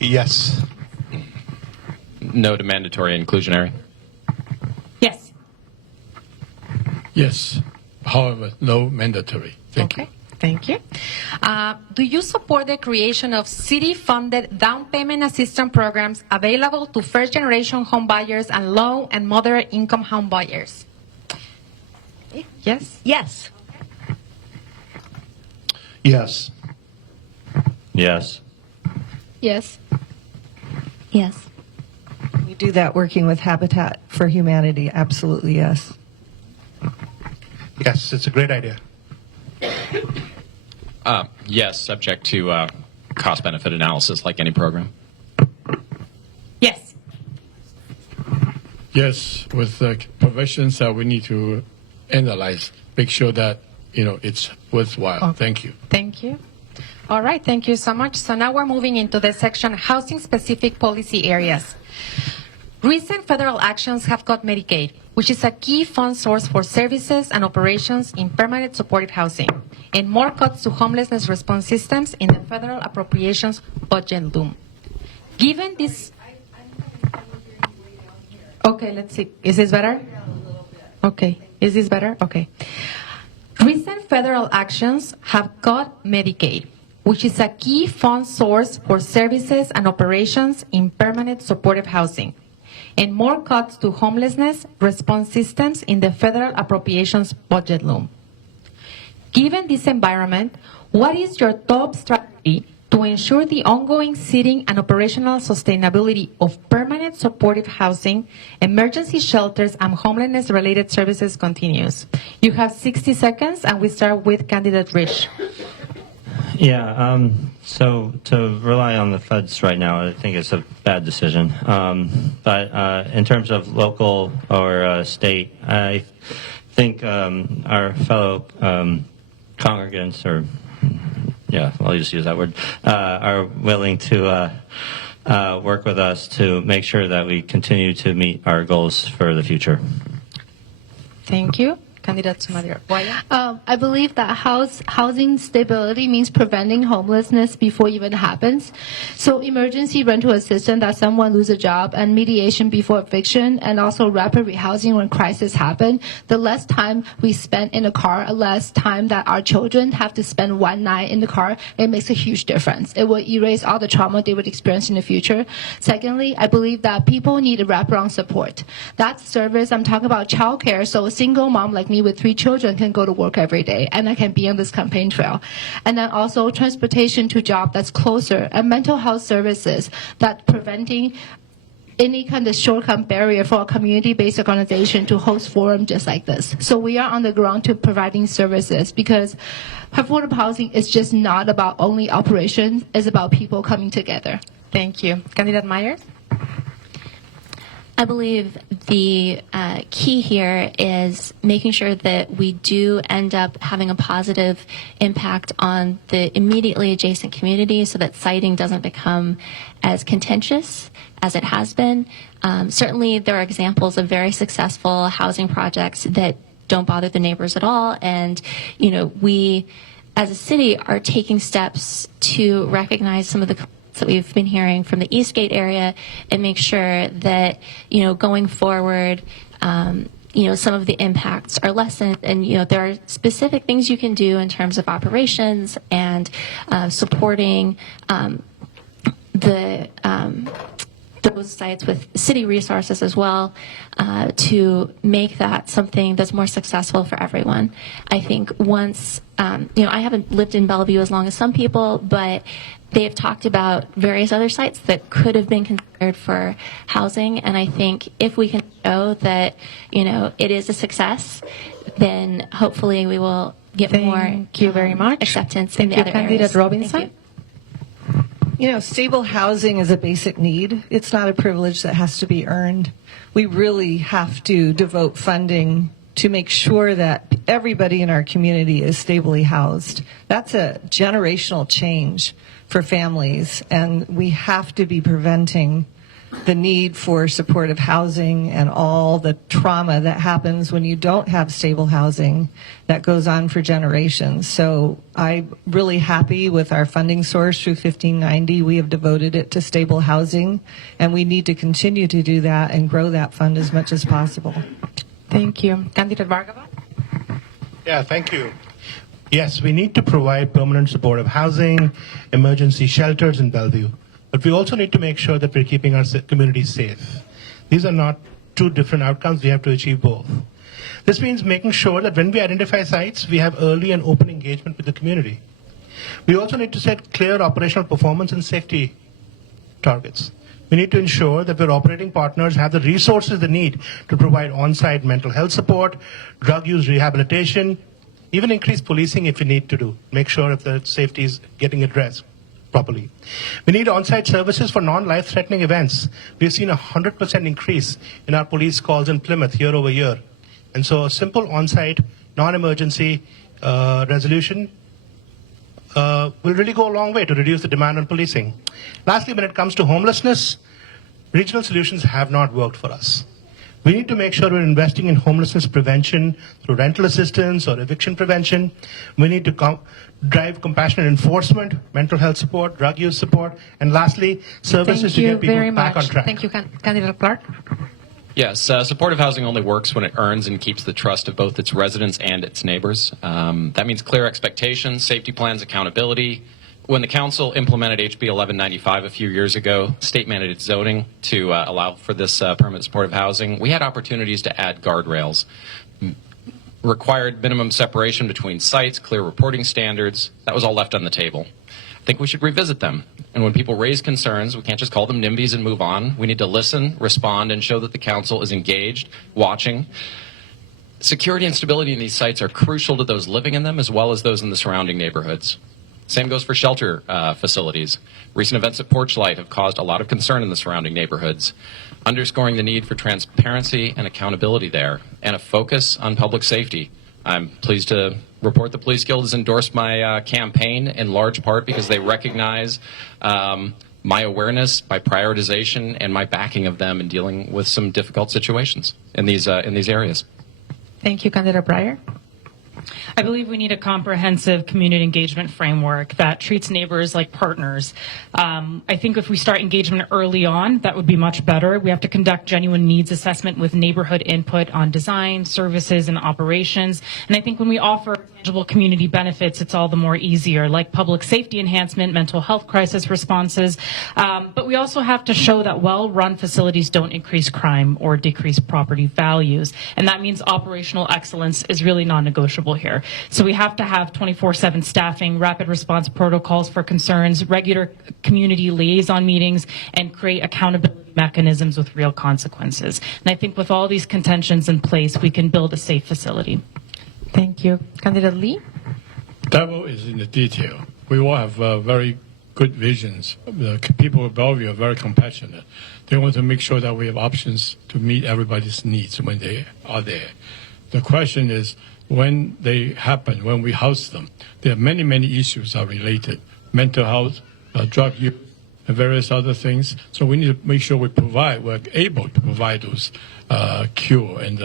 Yes. No to mandatory inclusionary. Yes. Yes. However, no mandatory. Thank you. Okay. Thank you. Do you support the creation of city-funded down payment assistance programs available to first-generation home buyers and low and moderate-income home buyers? Yes? Yes. Yes. Yes. Yes. Yes. We do that working with Habitat for Humanity. Absolutely, yes. Yes, it's a great idea. Yes, subject to cost-benefit analysis like any program. Yes. Yes, with the provisions that we need to analyze, make sure that, it's worthwhile. Thank you. Thank you. All right. Thank you so much. So now we're moving into the section housing-specific policy areas. Recent federal actions have got Medicaid, which is a key fund source for services and operations in permanent supportive housing, and more cuts to homelessness response systems in the federal appropriations budget loom. Given this... Okay, let's see. Is this better? Okay. Is this better? Okay. Recent federal actions have got Medicaid, which is a key fund source for services and operations in permanent supportive housing, and more cuts to homelessness response systems in the federal appropriations budget loom. Given this environment, what is your top strategy to ensure the ongoing seating and operational sustainability of permanent supportive housing, emergency shelters, and homelessness-related services continues? You have 60 seconds, and we start with candidate Rich. Yeah, so to rely on the feds right now, I think it's a bad decision. But in terms of local or state, I think our fellow congregants, or yeah, I'll just use that word, are willing to work with us to make sure that we continue to meet our goals for the future. Thank you. Candidate Sumadir. I believe that housing stability means preventing homelessness before it even happens. So emergency rental assistance that someone lose a job, and mediation before eviction, and also rapid rehousing when crisis happen. The less time we spend in the car, the less time that our children have to spend one night in the car, it makes a huge difference. It will erase all the trauma they would experience in the future. Secondly, I believe that people need a wraparound support. That service, I'm talking about childcare, so a single mom like me with 3 children can go to work every day, and I can be on this campaign trail. And then also transportation to job that's closer, and mental health services that preventing any kind of shortcut barrier for a community-based organization to host forum just like this. So we are on the ground to providing services, because affordable housing is just not about only operations, it's about people coming together. Thank you. Candidate Myers? I believe the key here is making sure that we do end up having a positive impact on the immediately adjacent community, so that siting doesn't become as contentious as it has been. Certainly there are examples of very successful housing projects that don't bother the neighbors at all. And, you know, we as a city are taking steps to recognize some of the complaints that we've been hearing from the Eastgate area and make sure that, you know, going forward, you know, some of the impacts are lessened, and, you know, there are specific things you can do in terms of operations and supporting those sites with city resources as well, to make that something that's more successful for everyone. I think once, you know, I haven't lived in Bellevue as long as some people, but they've talked about various other sites that could have been considered for housing, and I think if we can show that, you know, it is a success, then hopefully we will get more Thank you very much. acceptance Thank in the you, other Candidate areas. Robinson. Thank you. You know, stable housing is a basic need. It's not a privilege that has to be earned. We really have to devote funding to make sure that everybody in our community is stably housed. That's a generational change for families, and we have to be preventing the need for supportive housing and all the trauma that happens when you don't have stable housing that goes on for generations. So I'm really happy with our funding source through 1590. We have devoted it to stable housing, and we need to continue to do that and grow that fund as much as possible. Thank you. Candidate Bhargava? Yeah, thank you. Yes, we need to provide permanent supportive housing, emergency shelters in Bellevue. But we also need to make sure that we're keeping our communities safe. These are not two different outcomes. We have to achieve both. This means making sure that when we identify sites, we have early and open engagement with the community. We also need to set clear operational performance and safety targets. We need to ensure that our operating partners have the resources they need to provide on-site mental health support, drug use rehabilitation, even increase policing if we need to do. Make sure if the safety is getting addressed properly. We need on-site services for non-life-threatening events. We've seen a 100% increase in our police calls in Plymouth year over year. And so a simple on-site, non-emergency resolution will really go a long way to reduce the demand on policing. Lastly, when it comes to homelessness, regional solutions have not worked for us. We need to make sure we're investing in homelessness prevention through rental assistance or eviction prevention. We need to drive compassionate enforcement, mental health support, drug use support, and lastly, services to get people back on track. Thank you, Candidate Clark. Yes, supportive housing only works when it earns and keeps the trust of both its residents and its neighbors. That means clear expectations, safety plans, accountability. When the council implemented HB 1195 a few years ago, state-mandated zoning to allow for this permanent supportive housing, we had opportunities to add guardrails. Required minimum separation between sites, clear reporting standards. That was all left on the table. I think we should revisit them. And when people raise concerns, we can't just call them NIMBYs and move on. We need to listen, respond, and show that the council is engaged, watching. Security and stability in these sites are crucial to those living in them as well as those in the surrounding neighborhoods. Same goes for shelter facilities. Recent events at Porchlight have caused a lot of concern in the surrounding neighborhoods, underscoring the need for transparency and accountability there, and a focus on public safety. I'm pleased to report the Police Guild has endorsed my campaign in large part because they recognize my awareness, my prioritization, and my backing of them in dealing with some difficult situations in these areas. Thank you, Candidate Breyer. I believe we need a comprehensive community engagement framework that treats neighbors like partners. I think if we start engagement early on, that would be much better. We have to conduct genuine needs assessment with neighborhood input on design, services, and operations. And I think when we offer tangible community benefits, it's all the more easier, like public safety enhancement, mental health crisis responses. But we also have to show that well-run facilities don't increase crime or decrease property values. And that means operational excellence is really non-negotiable here. So we have to have 24/7 staffing, rapid response protocols for concerns, regular community liaison meetings, and create accountability mechanisms with real consequences. And I think with all these contentions in place, we can build a safe facility. Thank you. Candidate Lee? Devil is in the detail. We all have very good visions. The people of Bellevue are very compassionate. They want to make sure that we have options to meet everybody's needs when they are there. The question is, when they happen, when we house them, there are many, many issues are related. Mental health, drug use, and various other things. So we need to make sure we're able to provide those cure and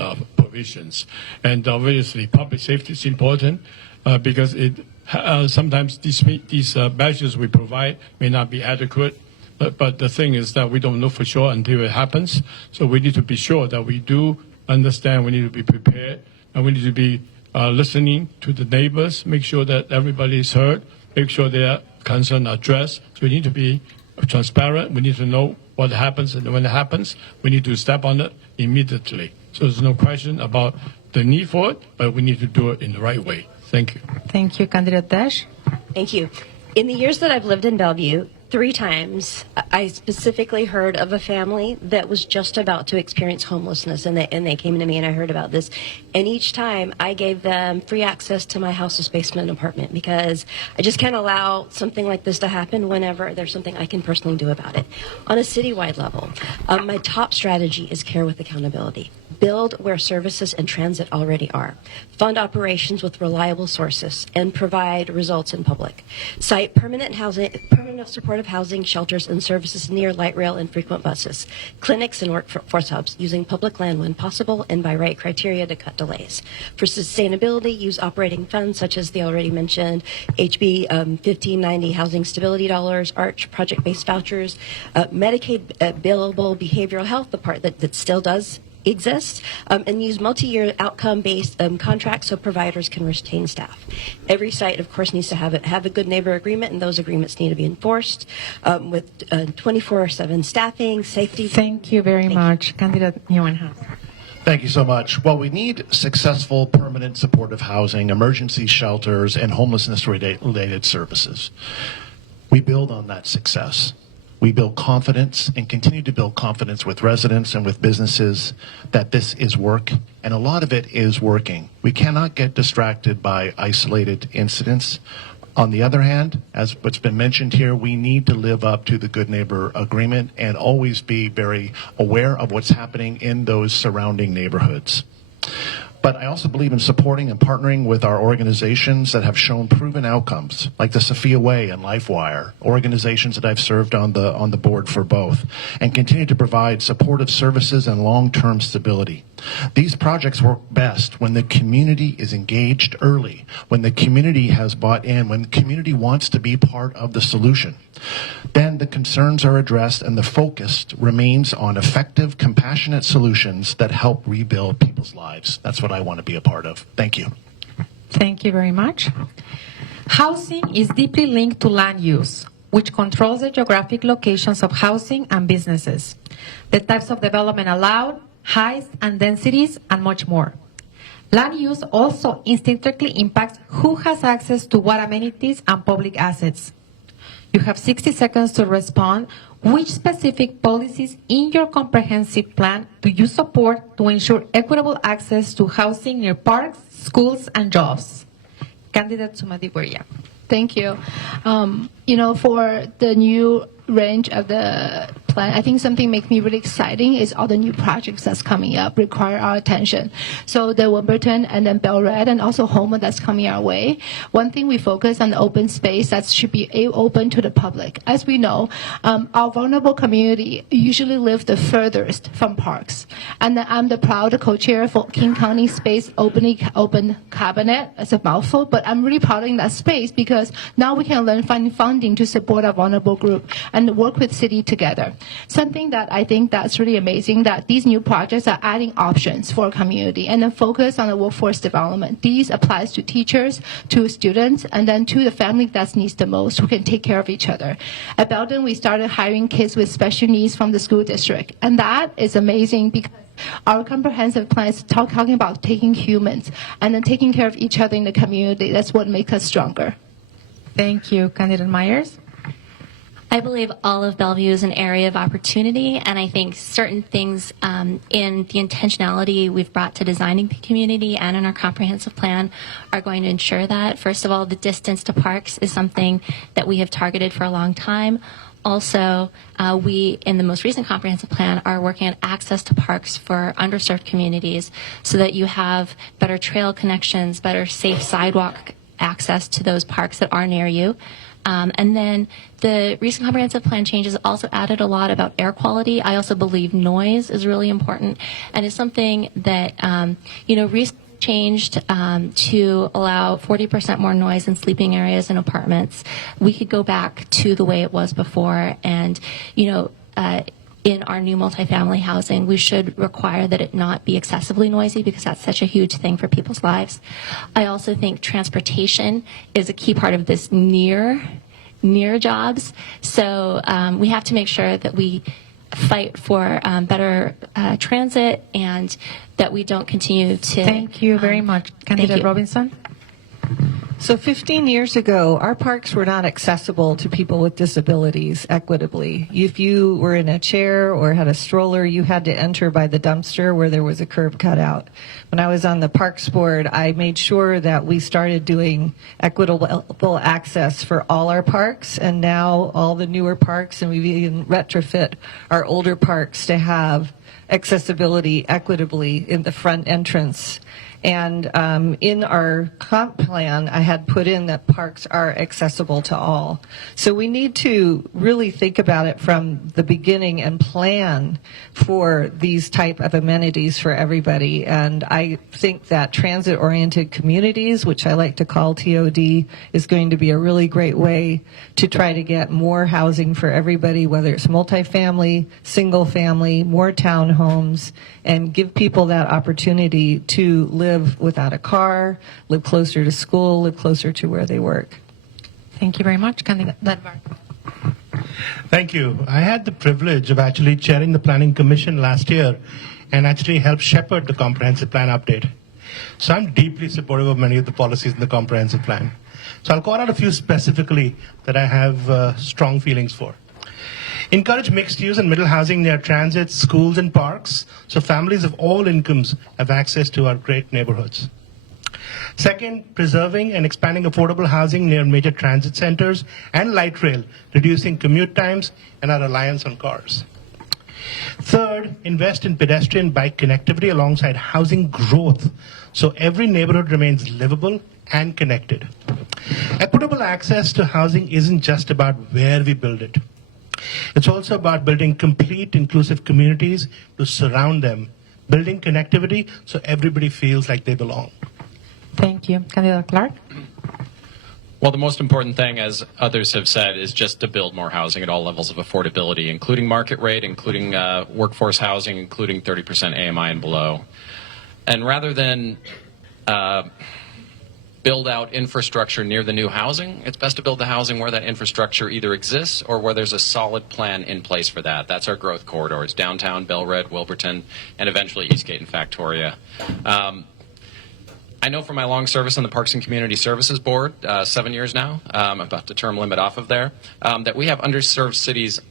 provisions. And obviously, public safety is important because sometimes these measures we provide may not be adequate. But the thing is that we don't know for sure until it happens. So we need to be sure that we do understand, we need to be prepared, and we need to be listening to the neighbors, make sure that everybody is heard, make sure their concerns are addressed. So we need to be transparent. We need to know what happens, and when it happens, we need to step on it immediately. So there's no question about the need for it, but we need to do it in the right way. Thank you. Thank you, Candidate Dash. Thank you. In the years that I've lived in Bellevue, 3 times I specifically heard of a family that was just about to experience homelessness, and they came to me and I heard about this. And each time I gave them free access to my house's basement apartment, because I just can't allow something like this to happen whenever there's something I can personally do about it. On a citywide level, my top strategy is care with accountability. Build where services and transit already are. Fund operations with reliable sources and provide results in public. Site permanent supportive housing, shelters, and services near light rail and frequent buses. Clinics and workforce hubs using public land when possible and by right criteria to cut delays. For sustainability, use operating funds such as the already mentioned HB 1590 Housing Stability Dollars, ARCH project-based vouchers, Medicaid billable behavioral health, the part that still does exist, and use multi-year outcome-based contracts so providers can retain staff. Every site, of course, needs to have a good neighbor agreement, and those agreements need to be enforced with 24/7 staffing, safety. Thank you very much, Candidate Neuenhaus. Thank you so much. Well, we need successful permanent supportive housing, emergency shelters, and homelessness-related services. We build on that success. We build confidence and continue to build confidence with residents and with businesses that this is work, and a lot of it is working. We cannot get distracted by isolated incidents. On the other hand, as what's been mentioned here, we need to live up to the Good Neighbor Agreement and always be very aware of what's happening in those surrounding neighborhoods. But I also believe in supporting and partnering with our organizations that have shown proven outcomes, like the Sophia Way and LifeWire, organizations that I've served on the board for both, and continue to provide supportive services and long-term stability. These projects work best when the community is engaged early, when the community has bought in, when the community wants to be part of the solution. Then the concerns are addressed and the focus remains on effective, compassionate solutions that help rebuild people's lives. That's what I want to be a part of. Thank you. Thank you very much. Housing is deeply linked to land use, which controls the geographic locations of housing and businesses, the types of development allowed, heights and densities, and much more. Land use also instinctively impacts who has access to what amenities and public assets. You have 60 seconds to respond. Which specific policies in your comprehensive plan do you support to ensure equitable access to housing near parks, schools, and jobs? Candidate Sumati Buria. Thank you. For the new range of the plan, I think something makes me really exciting is all the new projects that's coming up require our attention. So the Wilburton and then Bell Red and also Houma that's coming our way. One thing we focus on the open space that should be open to the public. As we know, our vulnerable community usually live the furthest from parks. And I'm the proud co-chair for King County Space Open Cabinet. It's a mouthful, but I'm really proud in that space because now we can learn finding funding to support our vulnerable group and work with city together. Something that I think that's really amazing that these new projects are adding options for our community and then focus on the workforce development. These applies to teachers, to students, and then to the family that needs the most who can take care of each other. At Belden, we started hiring kids with special needs from the school district, and that is amazing because our comprehensive plan is talking about taking humans and then taking care of each other in the community. That's what makes us stronger. Thank you. Candidate Myers? I believe all of Bellevue is an area of opportunity, and I think certain things in the intentionality we've brought to designing the community and in our comprehensive plan are going to ensure that. First of all, the distance to parks is something that we have targeted for a long time. Also, we, in the most recent comprehensive plan, are working on access to parks for underserved communities so that you have better trail connections, better safe sidewalk access to those parks that are near you. And then the recent comprehensive plan changes also added a lot about air quality. I also believe noise is really important, and it's something that, recently changed to allow 40% more noise in sleeping areas and apartments. We could go back to the way it was before, and, in our new multifamily housing, we should require that it not be excessively noisy because that's such a huge thing for people's lives. I also think transportation is a key part of this near jobs. So we have to make sure that we fight for better transit and that we don't continue to... Thank you very much. Candidate Robinson? So 15 years ago, our parks were not accessible to people with disabilities equitably. If you were in a chair or had a stroller, you had to enter by the dumpster where there was a curb cut out. When I was on the Parks Board, I made sure that we started doing equitable access for all our parks, and now all the newer parks, and we've even retrofit our older parks to have accessibility equitably in the front entrance. And in our comp plan, I had put in that parks are accessible to all. So we need to really think about it from the beginning and plan for these type of amenities for everybody. And I think that transit-oriented communities, which I like to call TOD, is going to be a really great way to try to get more housing for everybody, whether it's multifamily, single family, more townhomes, and give people that opportunity to live without a car, live closer to school, live closer to where they work. Thank you very much. Candidate Ledvar. Thank you. I had the privilege of actually chairing the Planning Commission last year and actually helped shepherd the comprehensive plan update. So I'm deeply supportive of many of the policies in the comprehensive plan. So I'll call out a few specifically that I have strong feelings for. Encourage mixed use and middle housing near transit, schools, and parks, so families of all incomes have access to our great neighborhoods. Second, preserving and expanding affordable housing near major transit centers and light rail, reducing commute times and our reliance on cars. Third, invest in pedestrian bike connectivity alongside housing growth, so every neighborhood remains livable and connected. Equitable access to housing isn't just about where we build it. It's also about building complete, inclusive communities to surround them, building connectivity so everybody feels like they belong. Thank you. Candidate Clark? Well, the most important thing, as others have said, is just to build more housing at all levels of affordability, including market rate, including workforce housing, including 30% AMI and below. And rather than build out infrastructure near the new housing, it's best to build the housing where that infrastructure either exists or where there's a solid plan in place for that. That's our growth corridors: downtown, Belred, Wilburton, and eventually Eastgate and Factoria. I know from my long service on the Parks and Community Services Board, 7 years now, I'm about to term limit off of there, that we have underserved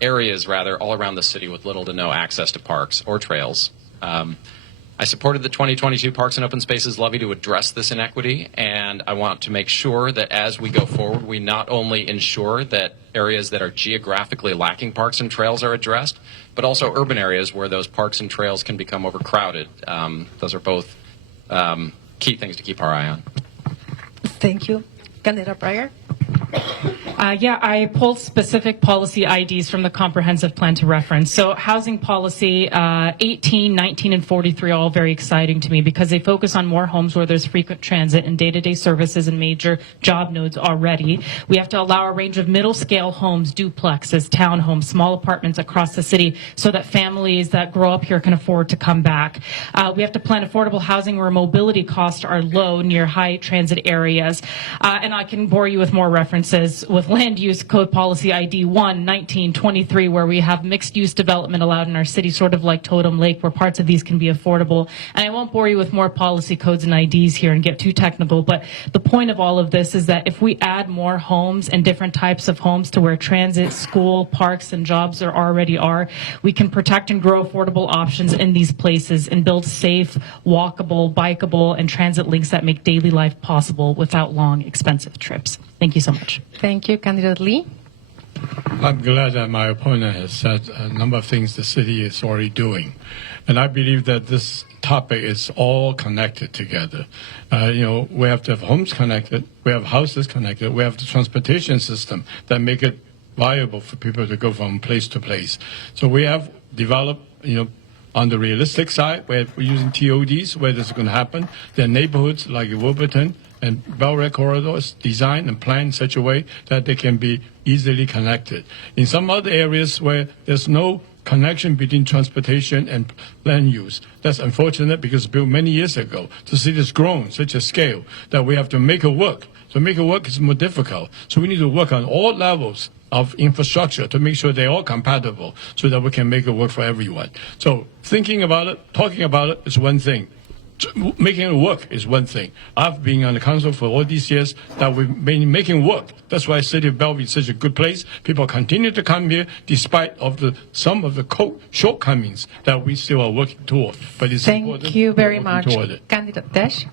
areas all around the city with little to no access to parks or trails. I supported the 2022 Parks and Open Spaces Levy to address this inequity, and I want to make sure that as we go forward, we not only ensure that areas that are geographically lacking parks and trails are addressed, but also urban areas where those parks and trails can become overcrowded. Those are both key things to keep our eye on. Thank you. Candidate Breyer? I pulled specific policy IDs from the comprehensive plan to reference. So housing policy 18, 19, and 43 are all very exciting to me because they focus on more homes where there's frequent transit and day-to-day services and major job nodes already. We have to allow a range of middle-scale homes, duplexes, townhomes, small apartments across the city so that families that grow up here can afford to come back. We have to plan affordable housing where mobility costs are low near high transit areas. And I can bore you with more references with land use code policy ID 1, 19, 23, where we have mixed use development allowed in our city, sort of like Totem Lake, where parts of these can be affordable. And I won't bore you with more policy codes and IDs here and get too technical, but the point of all of this is that if we add more homes and different types of homes to where transit, school, parks, and jobs already are, we can protect and grow affordable options in these places and build safe, walkable, bikeable, and transit links that make daily life possible without long, expensive trips. Thank you so much. Thank you. Candidate Lee? I'm glad that my opponent has said a number of things the city is already doing. And I believe that this topic is all connected together. We have to have homes connected, we have houses connected, we have the transportation system that make it viable for people to go from place to place. So we have developed, on the realistic side, we're using TODs where this is going to happen. There are neighborhoods like Wilburton and Bellevue corridors designed and planned in such a way that they can be easily connected. In some other areas where there's no connection between transportation and land use, that's unfortunate because built many years ago. The city has grown such a scale that we have to make it work. To make it work is more difficult. So we need to work on all levels of infrastructure to make sure they're all compatible so that we can make it work for everyone. So thinking about it, talking about it is one thing. Making it work is one thing. I've been on the council for all these years that we've been making work. That's why the city of Bellevue is such a good place. People continue to come here despite of some of the shortcomings that we still are working toward. But it's important. Thank you very we're much. working toward it. Candidate Desch.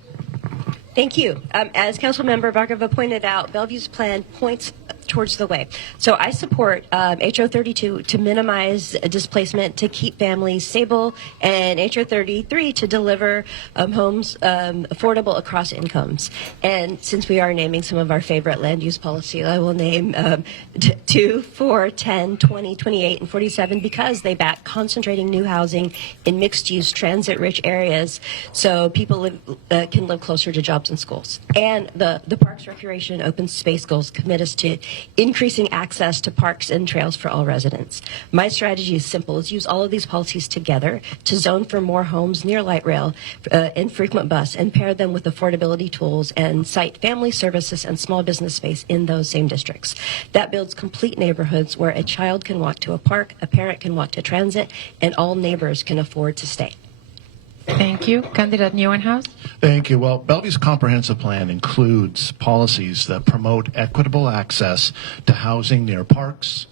Thank you. As Councilmember Bhargava pointed out, Bellevue's plan points towards the way. So I support H.O. 32 to minimize displacement, to keep families stable, and H.O. 33 to deliver homes affordable across incomes. And since we are naming some of our favorite land use policy, I will name 2, 4, 10, 20, 28, and 47 because they back concentrating new housing in mixed-use, transit-rich areas so people can live closer to jobs and schools. And the Parks, Recreation, and Open Space goals commit us to increasing access to parks and trails for all residents. My strategy is simple. Is use all of these policies together to zone for more homes near light rail and frequent bus and pair them with affordability tools and cite family services and small business space in those same districts. That builds complete neighborhoods where a child can walk to a park, a parent can walk to transit, and all neighbors can afford to stay. Thank you. Candidate Neuenhaus. Thank you. Well, Bellevue's comprehensive plan includes policies that promote equitable access to housing near parks,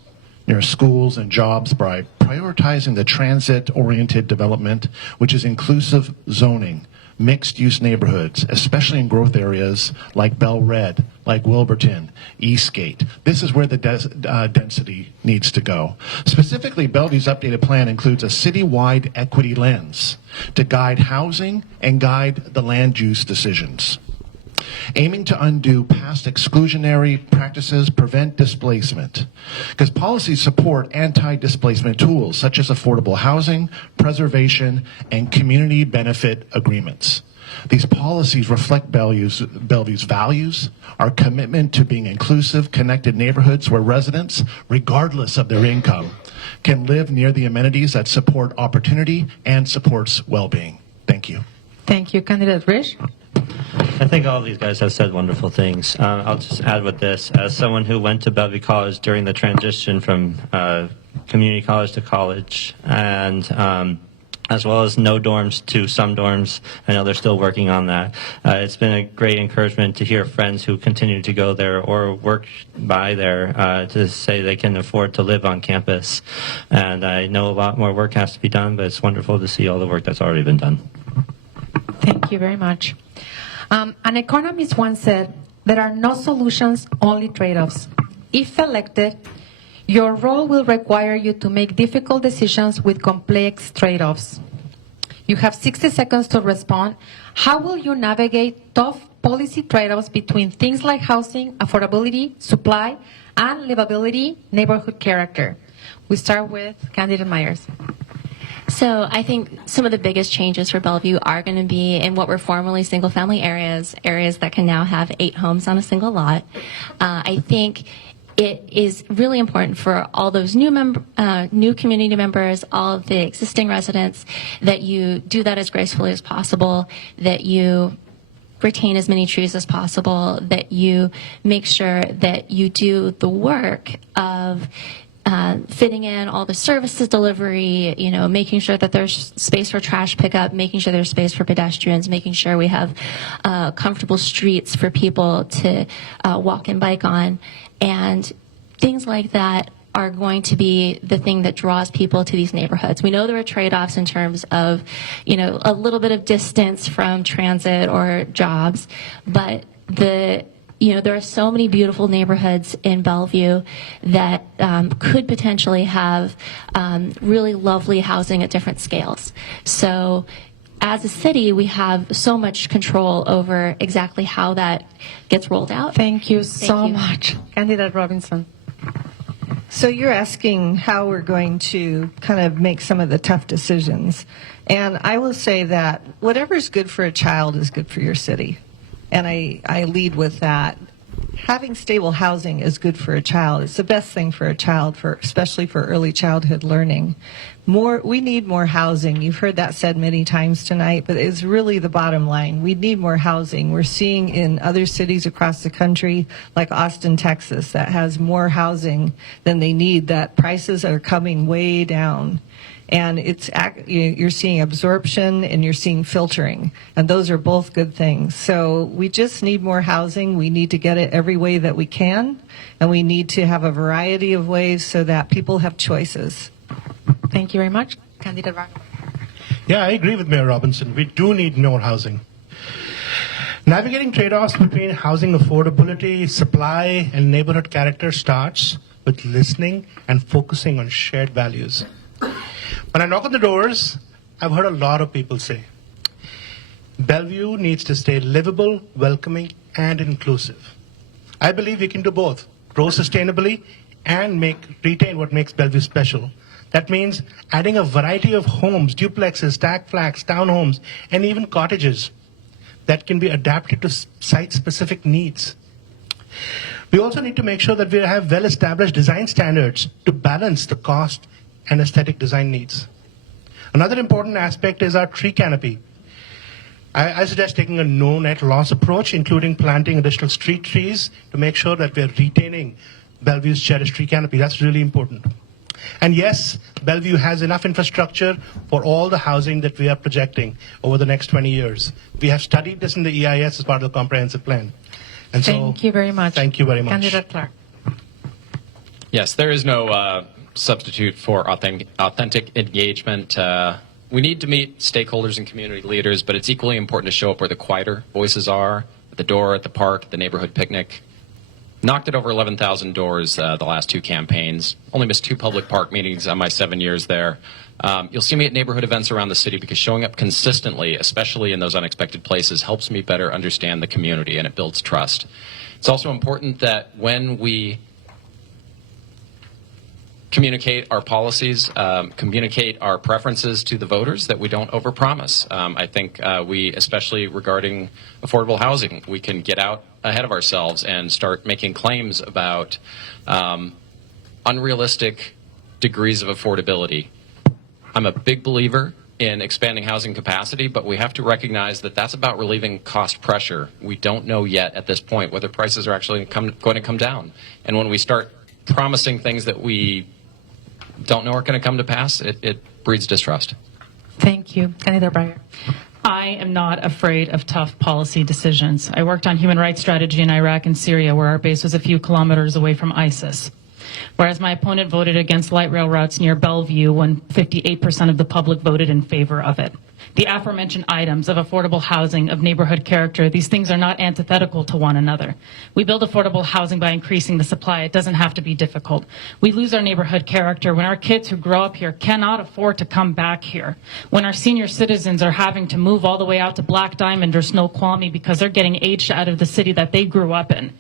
near schools and jobs by prioritizing the transit-oriented development, which is inclusive zoning, mixed-use neighborhoods, especially in growth areas like Bell Red, like Wilburton, Eastgate. This is where the density needs to go. Specifically, Bellevue's updated plan includes a citywide equity lens to guide housing and guide the land use decisions, aiming to undo past exclusionary practices, prevent displacement. Because policies support anti-displacement tools such as affordable housing, preservation, and community benefit agreements. These policies reflect Bellevue's values, our commitment to being inclusive, connected neighborhoods where residents, regardless of their income, can live near the amenities that support opportunity and supports well-being. Thank you. Thank you. Candidate Rich. I think all of these guys have said wonderful things. I'll just add with this. As someone who went to Bellevue College during the transition from community college to college, and as well as no dorms to some dorms, I know they're still working on that. It's been a great encouragement to hear friends who continue to go there or work by there to say they can afford to live on campus. And I know a lot more work has to be done, but it's wonderful to see all the work that's already been done. Thank you very much. An economist once said, there are no solutions, only trade-offs. If elected, your role will require you to make difficult decisions with complex trade-offs. You have 60 seconds to respond. How will you navigate tough policy trade-offs between things like housing, affordability, supply, and livability, neighborhood character? We start with Candidate Myers. So I think some of the biggest changes for Bellevue are going to be in what were formerly single-family areas that can now have 8 homes on a single lot. I think it is really important for all those new community members, all of the existing residents, that you do that as gracefully as possible, that you retain as many trees as possible, that you make sure that you do the work of fitting in all the services delivery, making sure that there's space for trash pickup, making sure there's space for pedestrians, making sure we have comfortable streets for people to walk and bike on. And things like that are going to be the thing that draws people to these neighborhoods. We know there are trade-offs in terms of, a little bit of distance from transit or jobs, but there are so many beautiful neighborhoods in Bellevue that could potentially have really lovely housing at different scales. So as a city, we have so much control over exactly how that gets rolled out. Thank you so you. much. Candidate Robinson. So you're asking how we're going to kind of make some of the tough decisions. And I will say that whatever's good for a child is good for your city. And I lead with that. Having stable housing is good for a child. It's the best thing for a child, especially for early childhood learning. We need more housing. You've heard that said many times tonight, but it's really the bottom line. We need more housing. We're seeing in other cities across the country, like Austin, Texas, that has more housing than they need, that prices are coming way down. And you're seeing absorption and you're seeing filtering, and those are both good things. So we just need more housing. We need to get it every way that we can, and we need to have a variety of ways so that people have choices. Thank you very much. Candidate Wagner. Yeah, I agree with Mayor Robinson. We do need more housing. Navigating trade-offs between housing affordability, supply, and neighborhood character starts with listening and focusing on shared values. When I knock on the doors, I've heard a lot of people say, Bellevue needs to stay livable, welcoming, and inclusive. I believe we can do both, grow sustainably and retain what makes Bellevue special. That means adding a variety of homes, duplexes, stack flats, townhomes, and even cottages that can be adapted to site-specific needs. We also need to make sure that we have well-established design standards to balance the cost and aesthetic design needs. Another important aspect is our tree canopy. I suggest taking a no net loss approach, including planting additional street trees to make sure that we're retaining Bellevue's cherished tree canopy. That's really important. And yes, Bellevue has enough infrastructure for all the housing that we are projecting over the next 20 years. We have studied this in the EIS as part of the comprehensive plan. And Thank you very much. Thank you very much. Candidate Clark. Yes, there is no substitute for authentic engagement. We need to meet stakeholders and community leaders, but it's equally important to show up where the quieter voices are, at the door, at the park, at the neighborhood picnic. Knocked at over 11,000 doors the last 2 campaigns. Only missed 2 public park meetings on my 7 years there. You'll see me at neighborhood events around the city because showing up consistently, especially in those unexpected places, helps me better understand the community and it builds trust. It's also important that when we communicate our policies, communicate our preferences to the voters, that we don't overpromise. I think we, especially regarding affordable housing, we can get out ahead of ourselves and start making claims about unrealistic degrees of affordability. I'm a big believer in expanding housing capacity, but we have to recognize that that's about relieving cost pressure. We don't know yet at this point whether prices are actually going to come down. And when we start promising things that we don't know are going to come to pass, it breeds distrust. Thank you. Candidate Breyer. I am not afraid of tough policy decisions. I worked on human rights strategy in Iraq and Syria, where our base was a few kilometers away from ISIS. Whereas my opponent voted against light rail routes near Bellevue when 58% of the public voted in favor of it. The aforementioned items of affordable housing, of neighborhood character, these things are not antithetical to one another. We build affordable housing by increasing the supply. It doesn't have to be difficult. We lose our neighborhood character when our kids who grow up here cannot afford to come back here. When our senior citizens are having to move all the way out to Black Diamond or Snoqualmie because they're getting aged out of the city that they grew up in.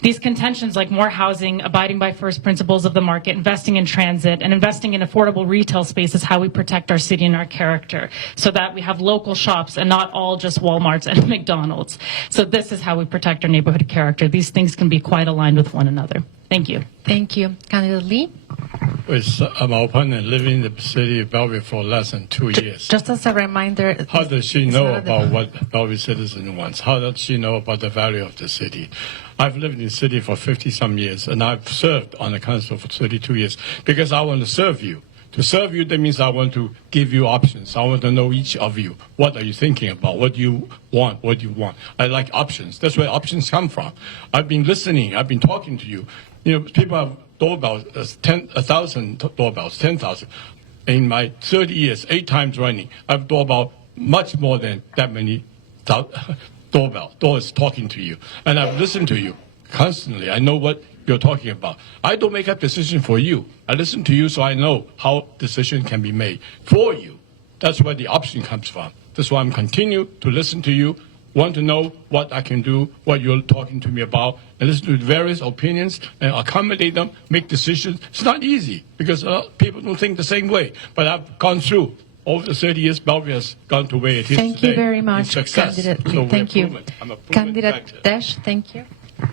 These contentions like more housing, abiding by first principles of the market, investing in transit, and investing in affordable retail space is how we protect our city and our character so that we have local shops and not all just Walmarts and McDonald's. So this is how we protect our neighborhood character. These things can be quite aligned with one another. Thank you. Thank you. Candidate Lee? With my opponent living in the city of Bellevue for less than 2 years. Just as a reminder. How does she know about what Bellevue citizen wants? How does she know about the value of the city? I've lived in the city for 50-some years, and I've served on the council for 32 years because I want to serve you. To serve you, that means I want to give you options. I want to know each of you. What are you thinking about? What do you want? What do you want? I like options. That's where options come from. I've been listening. I've been talking to you. You know, people have doorbells, 1,000 doorbells, 10,000. In my 30 years, 8 times running, I've doorbell much more than that many doors talking to you. And I've listened to you constantly. I know what you're talking about. I don't make a decision for you. I listen to you so I know how decision can be made for you. That's where the option comes from. That's why I'm continue to listen to you, want to know what I can do, what you're talking to me about, and listen to various opinions and accommodate them, make decisions. It's not easy because people don't think the same way. But I've gone through. Over the 30 years, Bellevue has gone to where it is Thank today. you very much, It's success. Candidate Lee. So we're Thank you. proven. I'm a proven Candidate factor. Dash, thank you.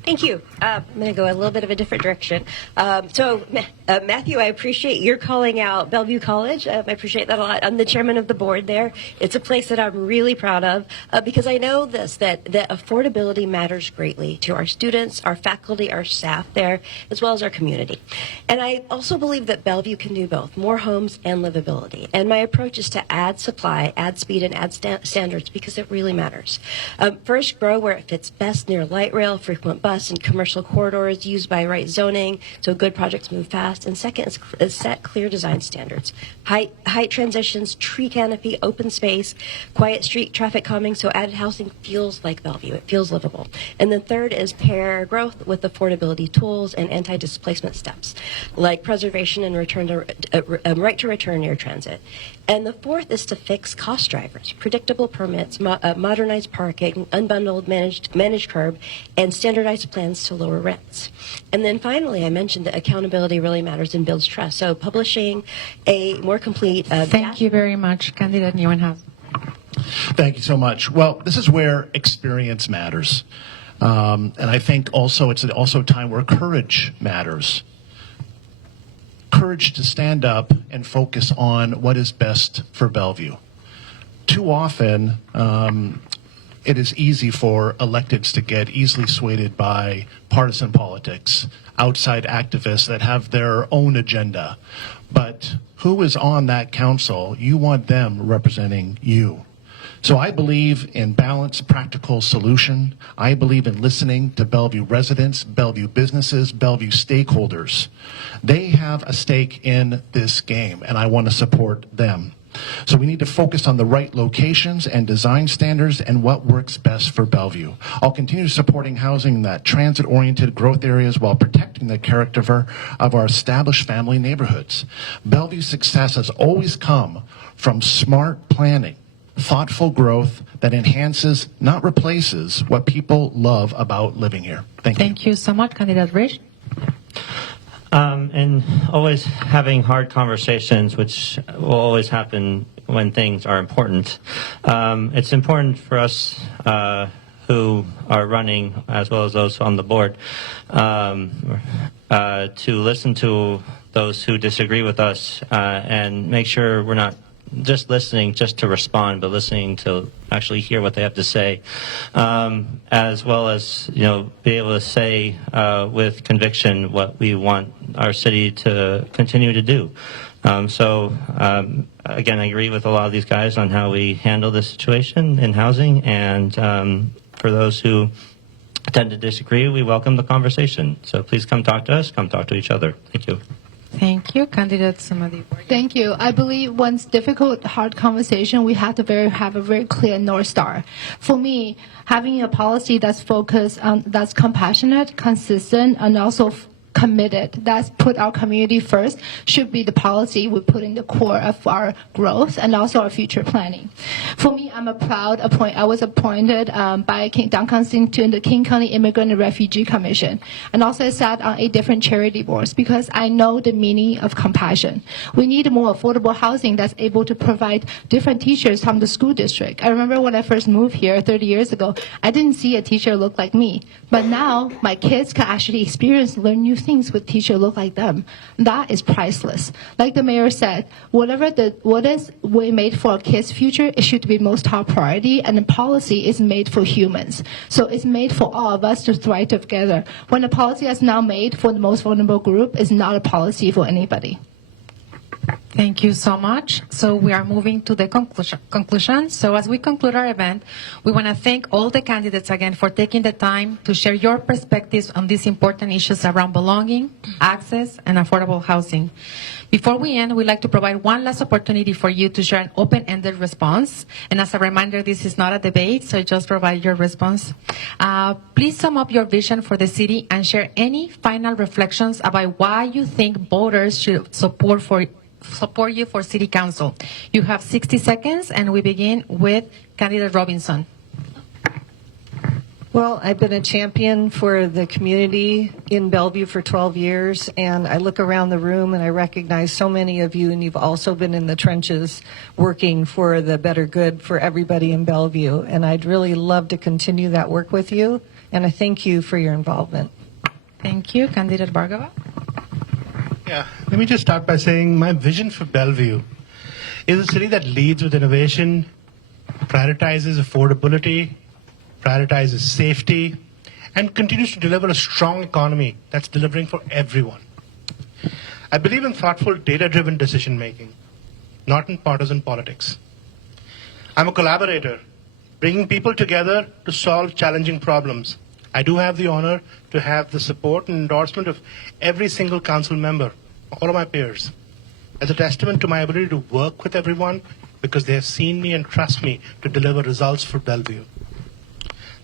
Thank you. I'm going to go a little bit of a different direction. Matthew, I appreciate your calling out Bellevue College. I appreciate that a lot. I'm the chairman of the board there. It's a place that I'm really proud of because I know that affordability matters greatly to our students, our faculty, our staff there, as well as our community. And I also believe that Bellevue can do both, more homes and livability. And my approach is to add supply, add speed, and add standards because it really matters. First, grow where it fits best near light rail, frequent bus, and commercial corridors used by right zoning so good projects move fast. And second is set clear design standards. Height transitions, tree canopy, open space, quiet street traffic calming so added housing feels like Bellevue. It feels livable. And then third is pair growth with affordability tools and anti-displacement steps like preservation and right to return near transit. And the fourth is to fix cost drivers, predictable permits, modernized parking, unbundled managed curb, and standardized plans to lower rents. And then finally, I mentioned that accountability really matters and builds trust. So publishing a more complete... Thank you very much, Candidate Neuenhuis. Thank you so much. Well, this is where experience matters. And I think also it's also a time where courage matters. Courage to stand up and focus on what is best for Bellevue. Too often, it is easy for electeds to get easily swayed by partisan politics, outside activists that have their own agenda. But who is on that council? You want them representing you. So I believe in balanced, practical solution. I believe in listening to Bellevue residents, Bellevue businesses, Bellevue stakeholders. They have a stake in this game, and I want to support them. So we need to focus on the right locations and design standards and what works best for Bellevue. I'll continue supporting housing in that transit-oriented growth areas while protecting the character of our established family neighborhoods. Bellevue's success has always come from smart planning, thoughtful growth that enhances, not replaces, what people love about living here. Thank you. Thank you so much, Candidate Rich. And always having hard conversations, which will always happen when things are important. It's important for us who are running, as well as those on the board, to listen to those who disagree with us and make sure we're not just listening just to respond, but listening to actually hear what they have to say, as well as, you know, be able to say with conviction what we want our city to continue to do. Again, I agree with a lot of these guys on how we handle this situation in housing, and for those who tend to disagree, we welcome the conversation. So please come talk to us, come talk to each other. Thank you. Thank you, Candidate Sumadi. Thank you. I believe once difficult, hard conversation, we have to have a very clear North Star. For me, having a policy that's focused on, that's compassionate, consistent, and also committed, that's put our community first, should be the policy we put in the core of our growth and also our future planning. For me, I was appointed by King Duncan Singh to the King County Immigrant and Refugee Commission, and also sat on 8 different charity boards because I know the meaning of compassion. We need more affordable housing that's able to provide different teachers from the school district. I remember when I first moved here 30 years ago, I didn't see a teacher look like me, but now my kids can actually learn new things with teacher look like them. That is priceless. Like the mayor said, what is we made for our kids' future, it should be most top priority, and the policy is made for humans. So it's made for all of us to thrive together. When the policy is now made for the most vulnerable group, it's not a policy for anybody. Thank you so much. So we are moving to the conclusion. So as we conclude our event, we want to thank all the candidates again for taking the time to share your perspectives on these important issues around belonging, access, and affordable housing. Before we end, we'd like to provide one last opportunity for you to share an open-ended response. And as a reminder, this is not a debate, so just provide your response. Please sum up your vision for the city and share any final reflections about why you think voters should support support you for City Council. You have 60 seconds, and we begin with candidate Robinson. Well, I've been a champion for the community in Bellevue for 12 years, and I look around the room and I recognize so many of you, and you've also been in the trenches working for the better good for everybody in Bellevue, and I'd really love to continue that work with you, and I thank you for your involvement. Thank you. Candidate Bhargava. Yeah, let me just start by saying my vision for Bellevue is a city that leads with innovation, prioritizes affordability, prioritizes safety, and continues to deliver a strong economy that's delivering for everyone. I believe in thoughtful, data-driven decision-making, not in partisan politics. I'm a collaborator, bringing people together to solve challenging problems. I do have the honor to have the support and endorsement of every single council member, all of my peers, as a testament to my ability to work with everyone because they have seen me and trust me to deliver results for Bellevue.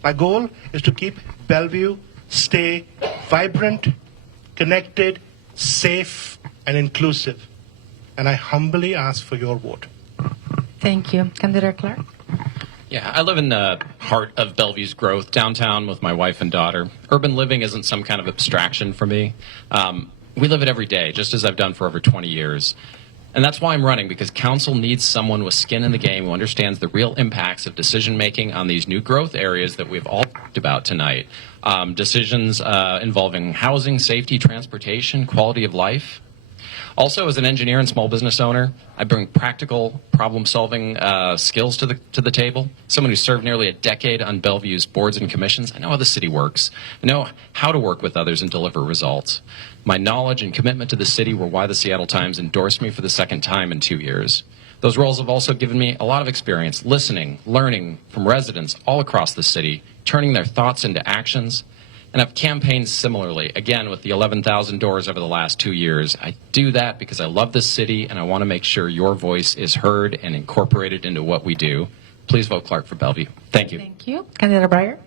My goal is to keep Bellevue stay vibrant, connected, safe, and inclusive. And I humbly ask for your vote. Thank you. Candidate Clark. Yeah, I live in the heart of Bellevue's growth, downtown with my wife and daughter. Urban living isn't some kind of abstraction for me. We live it every day, just as I've done for over 20 years. And that's why I'm running, because council needs someone with skin in the game who understands the real impacts of decision-making on these new growth areas that we've all talked about tonight. Decisions involving housing, safety, transportation, quality of life. Also, as an engineer and small business owner, I bring practical problem-solving skills to the table. Someone who served nearly a decade on Bellevue's boards and commissions, I know how the city works. I know how to work with others and deliver results. My knowledge and commitment to the city were why the Seattle Times endorsed me for the second time in 2 years. Those roles have also given me a lot of experience listening, learning from residents all across the city, turning their thoughts into actions. And I've campaigned similarly, again, with the 11,000 doors over the last 2 years. I do that because I love this city and I want to make sure your voice is heard and incorporated into what we do. Please vote Clark for Bellevue. Thank you. Thank you. Candidate Breyer.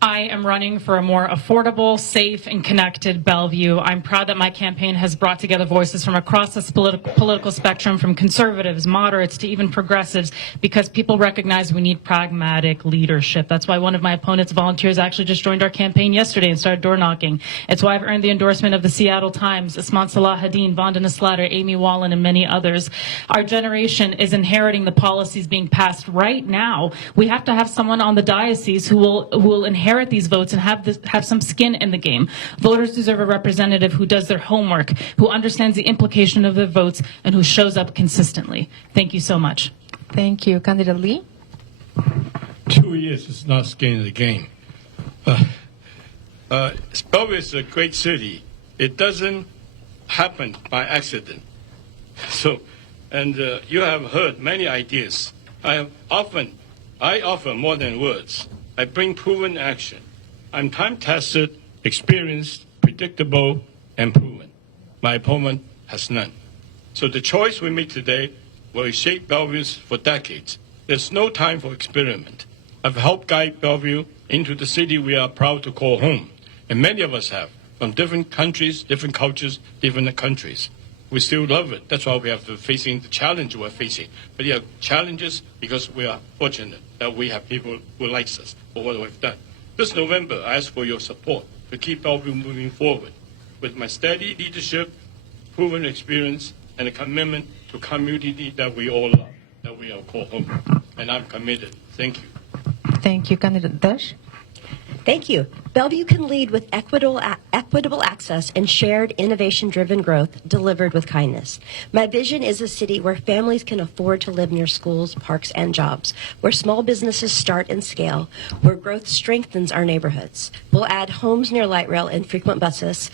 I am running for a more affordable, safe, and connected Bellevue. I'm proud that my campaign has brought together voices from across this political spectrum, from conservatives, moderates, to even progressives, because people recognize we need pragmatic leadership. That's why one of my opponent's volunteers actually just joined our campaign yesterday and started door knocking. It's why I've earned the endorsement of the Seattle Times, Asman Salahadin, Vandana Slatter, Amy Wallen, and many others. Our generation is inheriting the policies being passed right now. We have to have someone on the diocese who will inherit these votes and have some skin in the game. Voters deserve a representative who does their homework, who understands the implication of their votes, and who shows up consistently. Thank you so much. Thank you. Candidate Lee. 2 years is not skin in the game. Bellevue is a great city. It doesn't happen by accident. So, and you have heard many ideas. I offer more than words. I bring proven action. I'm time-tested, experienced, predictable, and proven. My opponent has none. So the choice we make today will shape Bellevue for decades. There's no time for experiment. I've helped guide Bellevue into the city we are proud to call home. And many of us have, from different countries, different cultures, different countries. We still love it. That's why we have to facing the challenge we're facing. But yeah, challenges because we are fortunate that we have people who like us for what we've done. This November, I ask for your support to keep Bellevue moving forward with my steady leadership, proven experience, and a commitment to community that we all love, that we all call home. And I'm committed. Thank you. Thank you. Candidate Dash. Thank you. Bellevue can lead with equitable access and shared innovation-driven growth delivered with kindness. My vision is a city where families can afford to live near schools, parks, and jobs, where small businesses start and scale, where growth strengthens our neighborhoods. We'll add homes near light rail and frequent buses,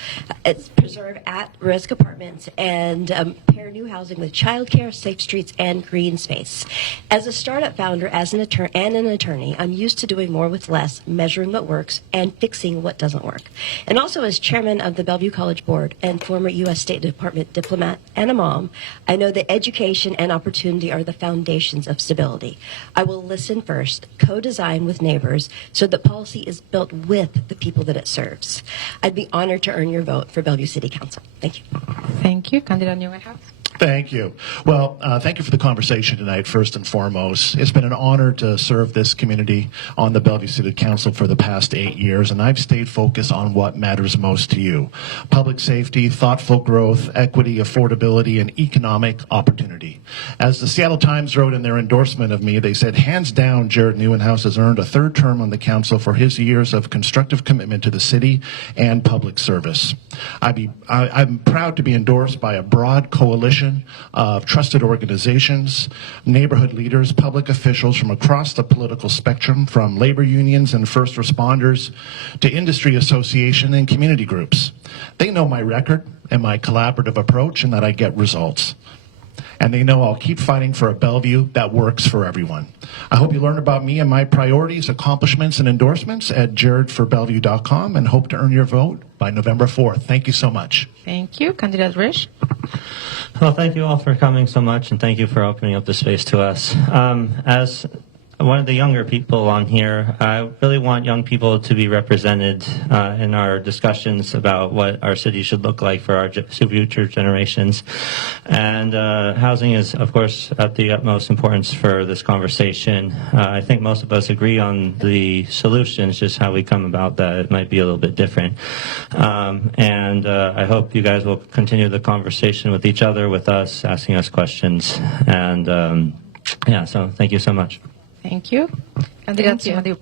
preserve at-risk apartments, and pair new housing with childcare, safe streets, and green space. As a startup founder and an attorney, I'm used to doing more with less, measuring what works, and fixing what doesn't work. And also as chairman of the Bellevue College Board and former U.S. State Department diplomat and a mom, I know that education and opportunity are the foundations of stability. I will listen first, co-design with neighbors so that policy is built with the people that it serves. I'd be honored to earn your vote for Bellevue City Council. Thank you. Thank you. Candidate Newman House. Thank you. Well, thank you for the conversation tonight, first and foremost. It's been an honor to serve this community on the Bellevue City Council for the past 8 years, and I've stayed focused on what matters most to you: public safety, thoughtful growth, equity, affordability, and economic opportunity. As the Seattle Times wrote in their endorsement of me, they said, hands down, Jared Neuenhuis has earned a third term on the council for his years of constructive commitment to the city and public service. I'm proud to be endorsed by a broad coalition of trusted organizations, neighborhood leaders, public officials from across the political spectrum, from labor unions and first responders to industry association and community groups. They know my record and my collaborative approach, and that I get results. And they know I'll keep fighting for a Bellevue that works for everyone. I hope you learn about me and my priorities, accomplishments, and endorsements at jaredforbellevue.com, and hope to earn your vote by November 4th. Thank you so much. Thank you. Candidate Rich. Well, thank you all for coming so much, and thank you for opening up the space to us. As one of the younger people on here, I really want young people to be represented in our discussions about what our city should look like for our future generations. And housing is, of course, at the utmost importance for this conversation. I think most of us agree on the solutions, just how we come about that it might be a little bit different. And I hope you guys will continue the conversation with each other, with us, asking us questions. And yeah, so thank you so much. Thank you. Thank you.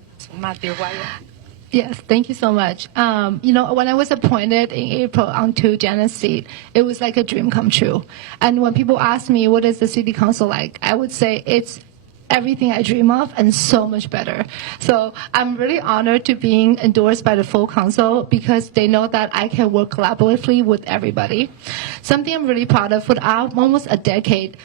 Yes, thank you so much. You know, when I was appointed in April onto Janet's seat, it was like a dream come true. And when people ask me, what is the city council like, I would say it's everything I dream of and so much better. So I'm really honored to being endorsed by the full council because they know that I can work collaboratively with everybody. Something I'm really proud of, for almost a decade,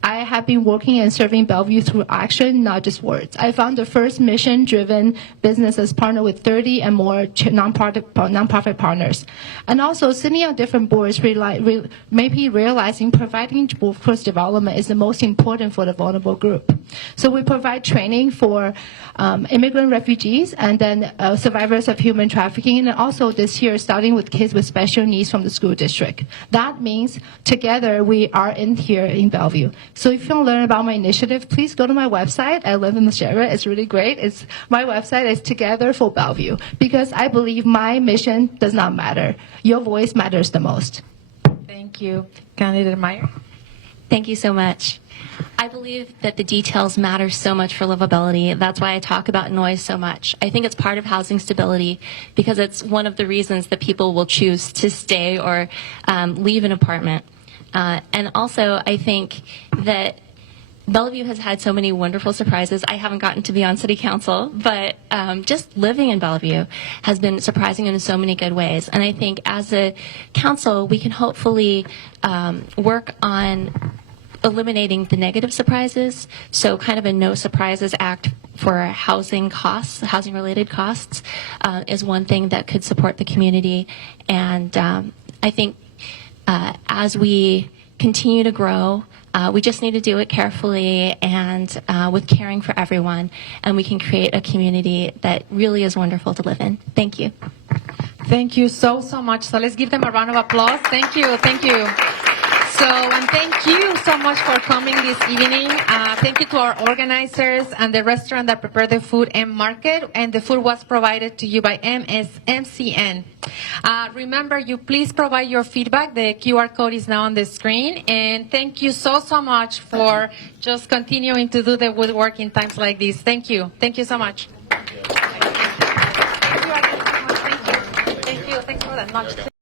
I have been working and serving Bellevue through action, not just words. I found the first mission-driven businesses partner with 30 and more nonprofit partners. And also sitting on different boards, maybe realizing providing workforce development is the most important for the vulnerable group. So we provide training for immigrant refugees and then survivors of human trafficking, and also this year starting with kids with special needs from the school district. That means together we are in here in Bellevue. So if you want to learn about my initiative, please go to my website. I live in the Sierra. It's really great. My website is Together for Bellevue, because I believe my mission does not matter. Your voice matters the most. Thank you. Candidate Meyer. Thank you so much. I believe that the details matter so much for livability. That's why I talk about noise so much. I think it's part of housing stability because it's one of the reasons that people will choose to stay or leave an apartment. And also, I think that Bellevue has had so many wonderful surprises. I haven't gotten to be on city council, but just living in Bellevue has been surprising in so many good ways. And I think as a council, we can hopefully work on eliminating the negative surprises. So kind of a no surprises act for housing costs, housing related costs, is one thing that could support the community. And I think as we continue to grow, we just need to do it carefully and with caring for everyone, and we can create a community that really is wonderful to live in. Thank you. Thank you so much. So let's give them a round of applause. Thank you. Thank you. So, and thank you so much for coming this evening. Thank you to our organizers and the restaurant that prepared the food and market. And the food was provided to you by MCN. Remember, you please provide your feedback. The QR code is now on the screen. And thank you so much for just continuing to do the woodwork in times like this. Thank you. Thank you so much. Thank you. Thank you. Thanks for that much.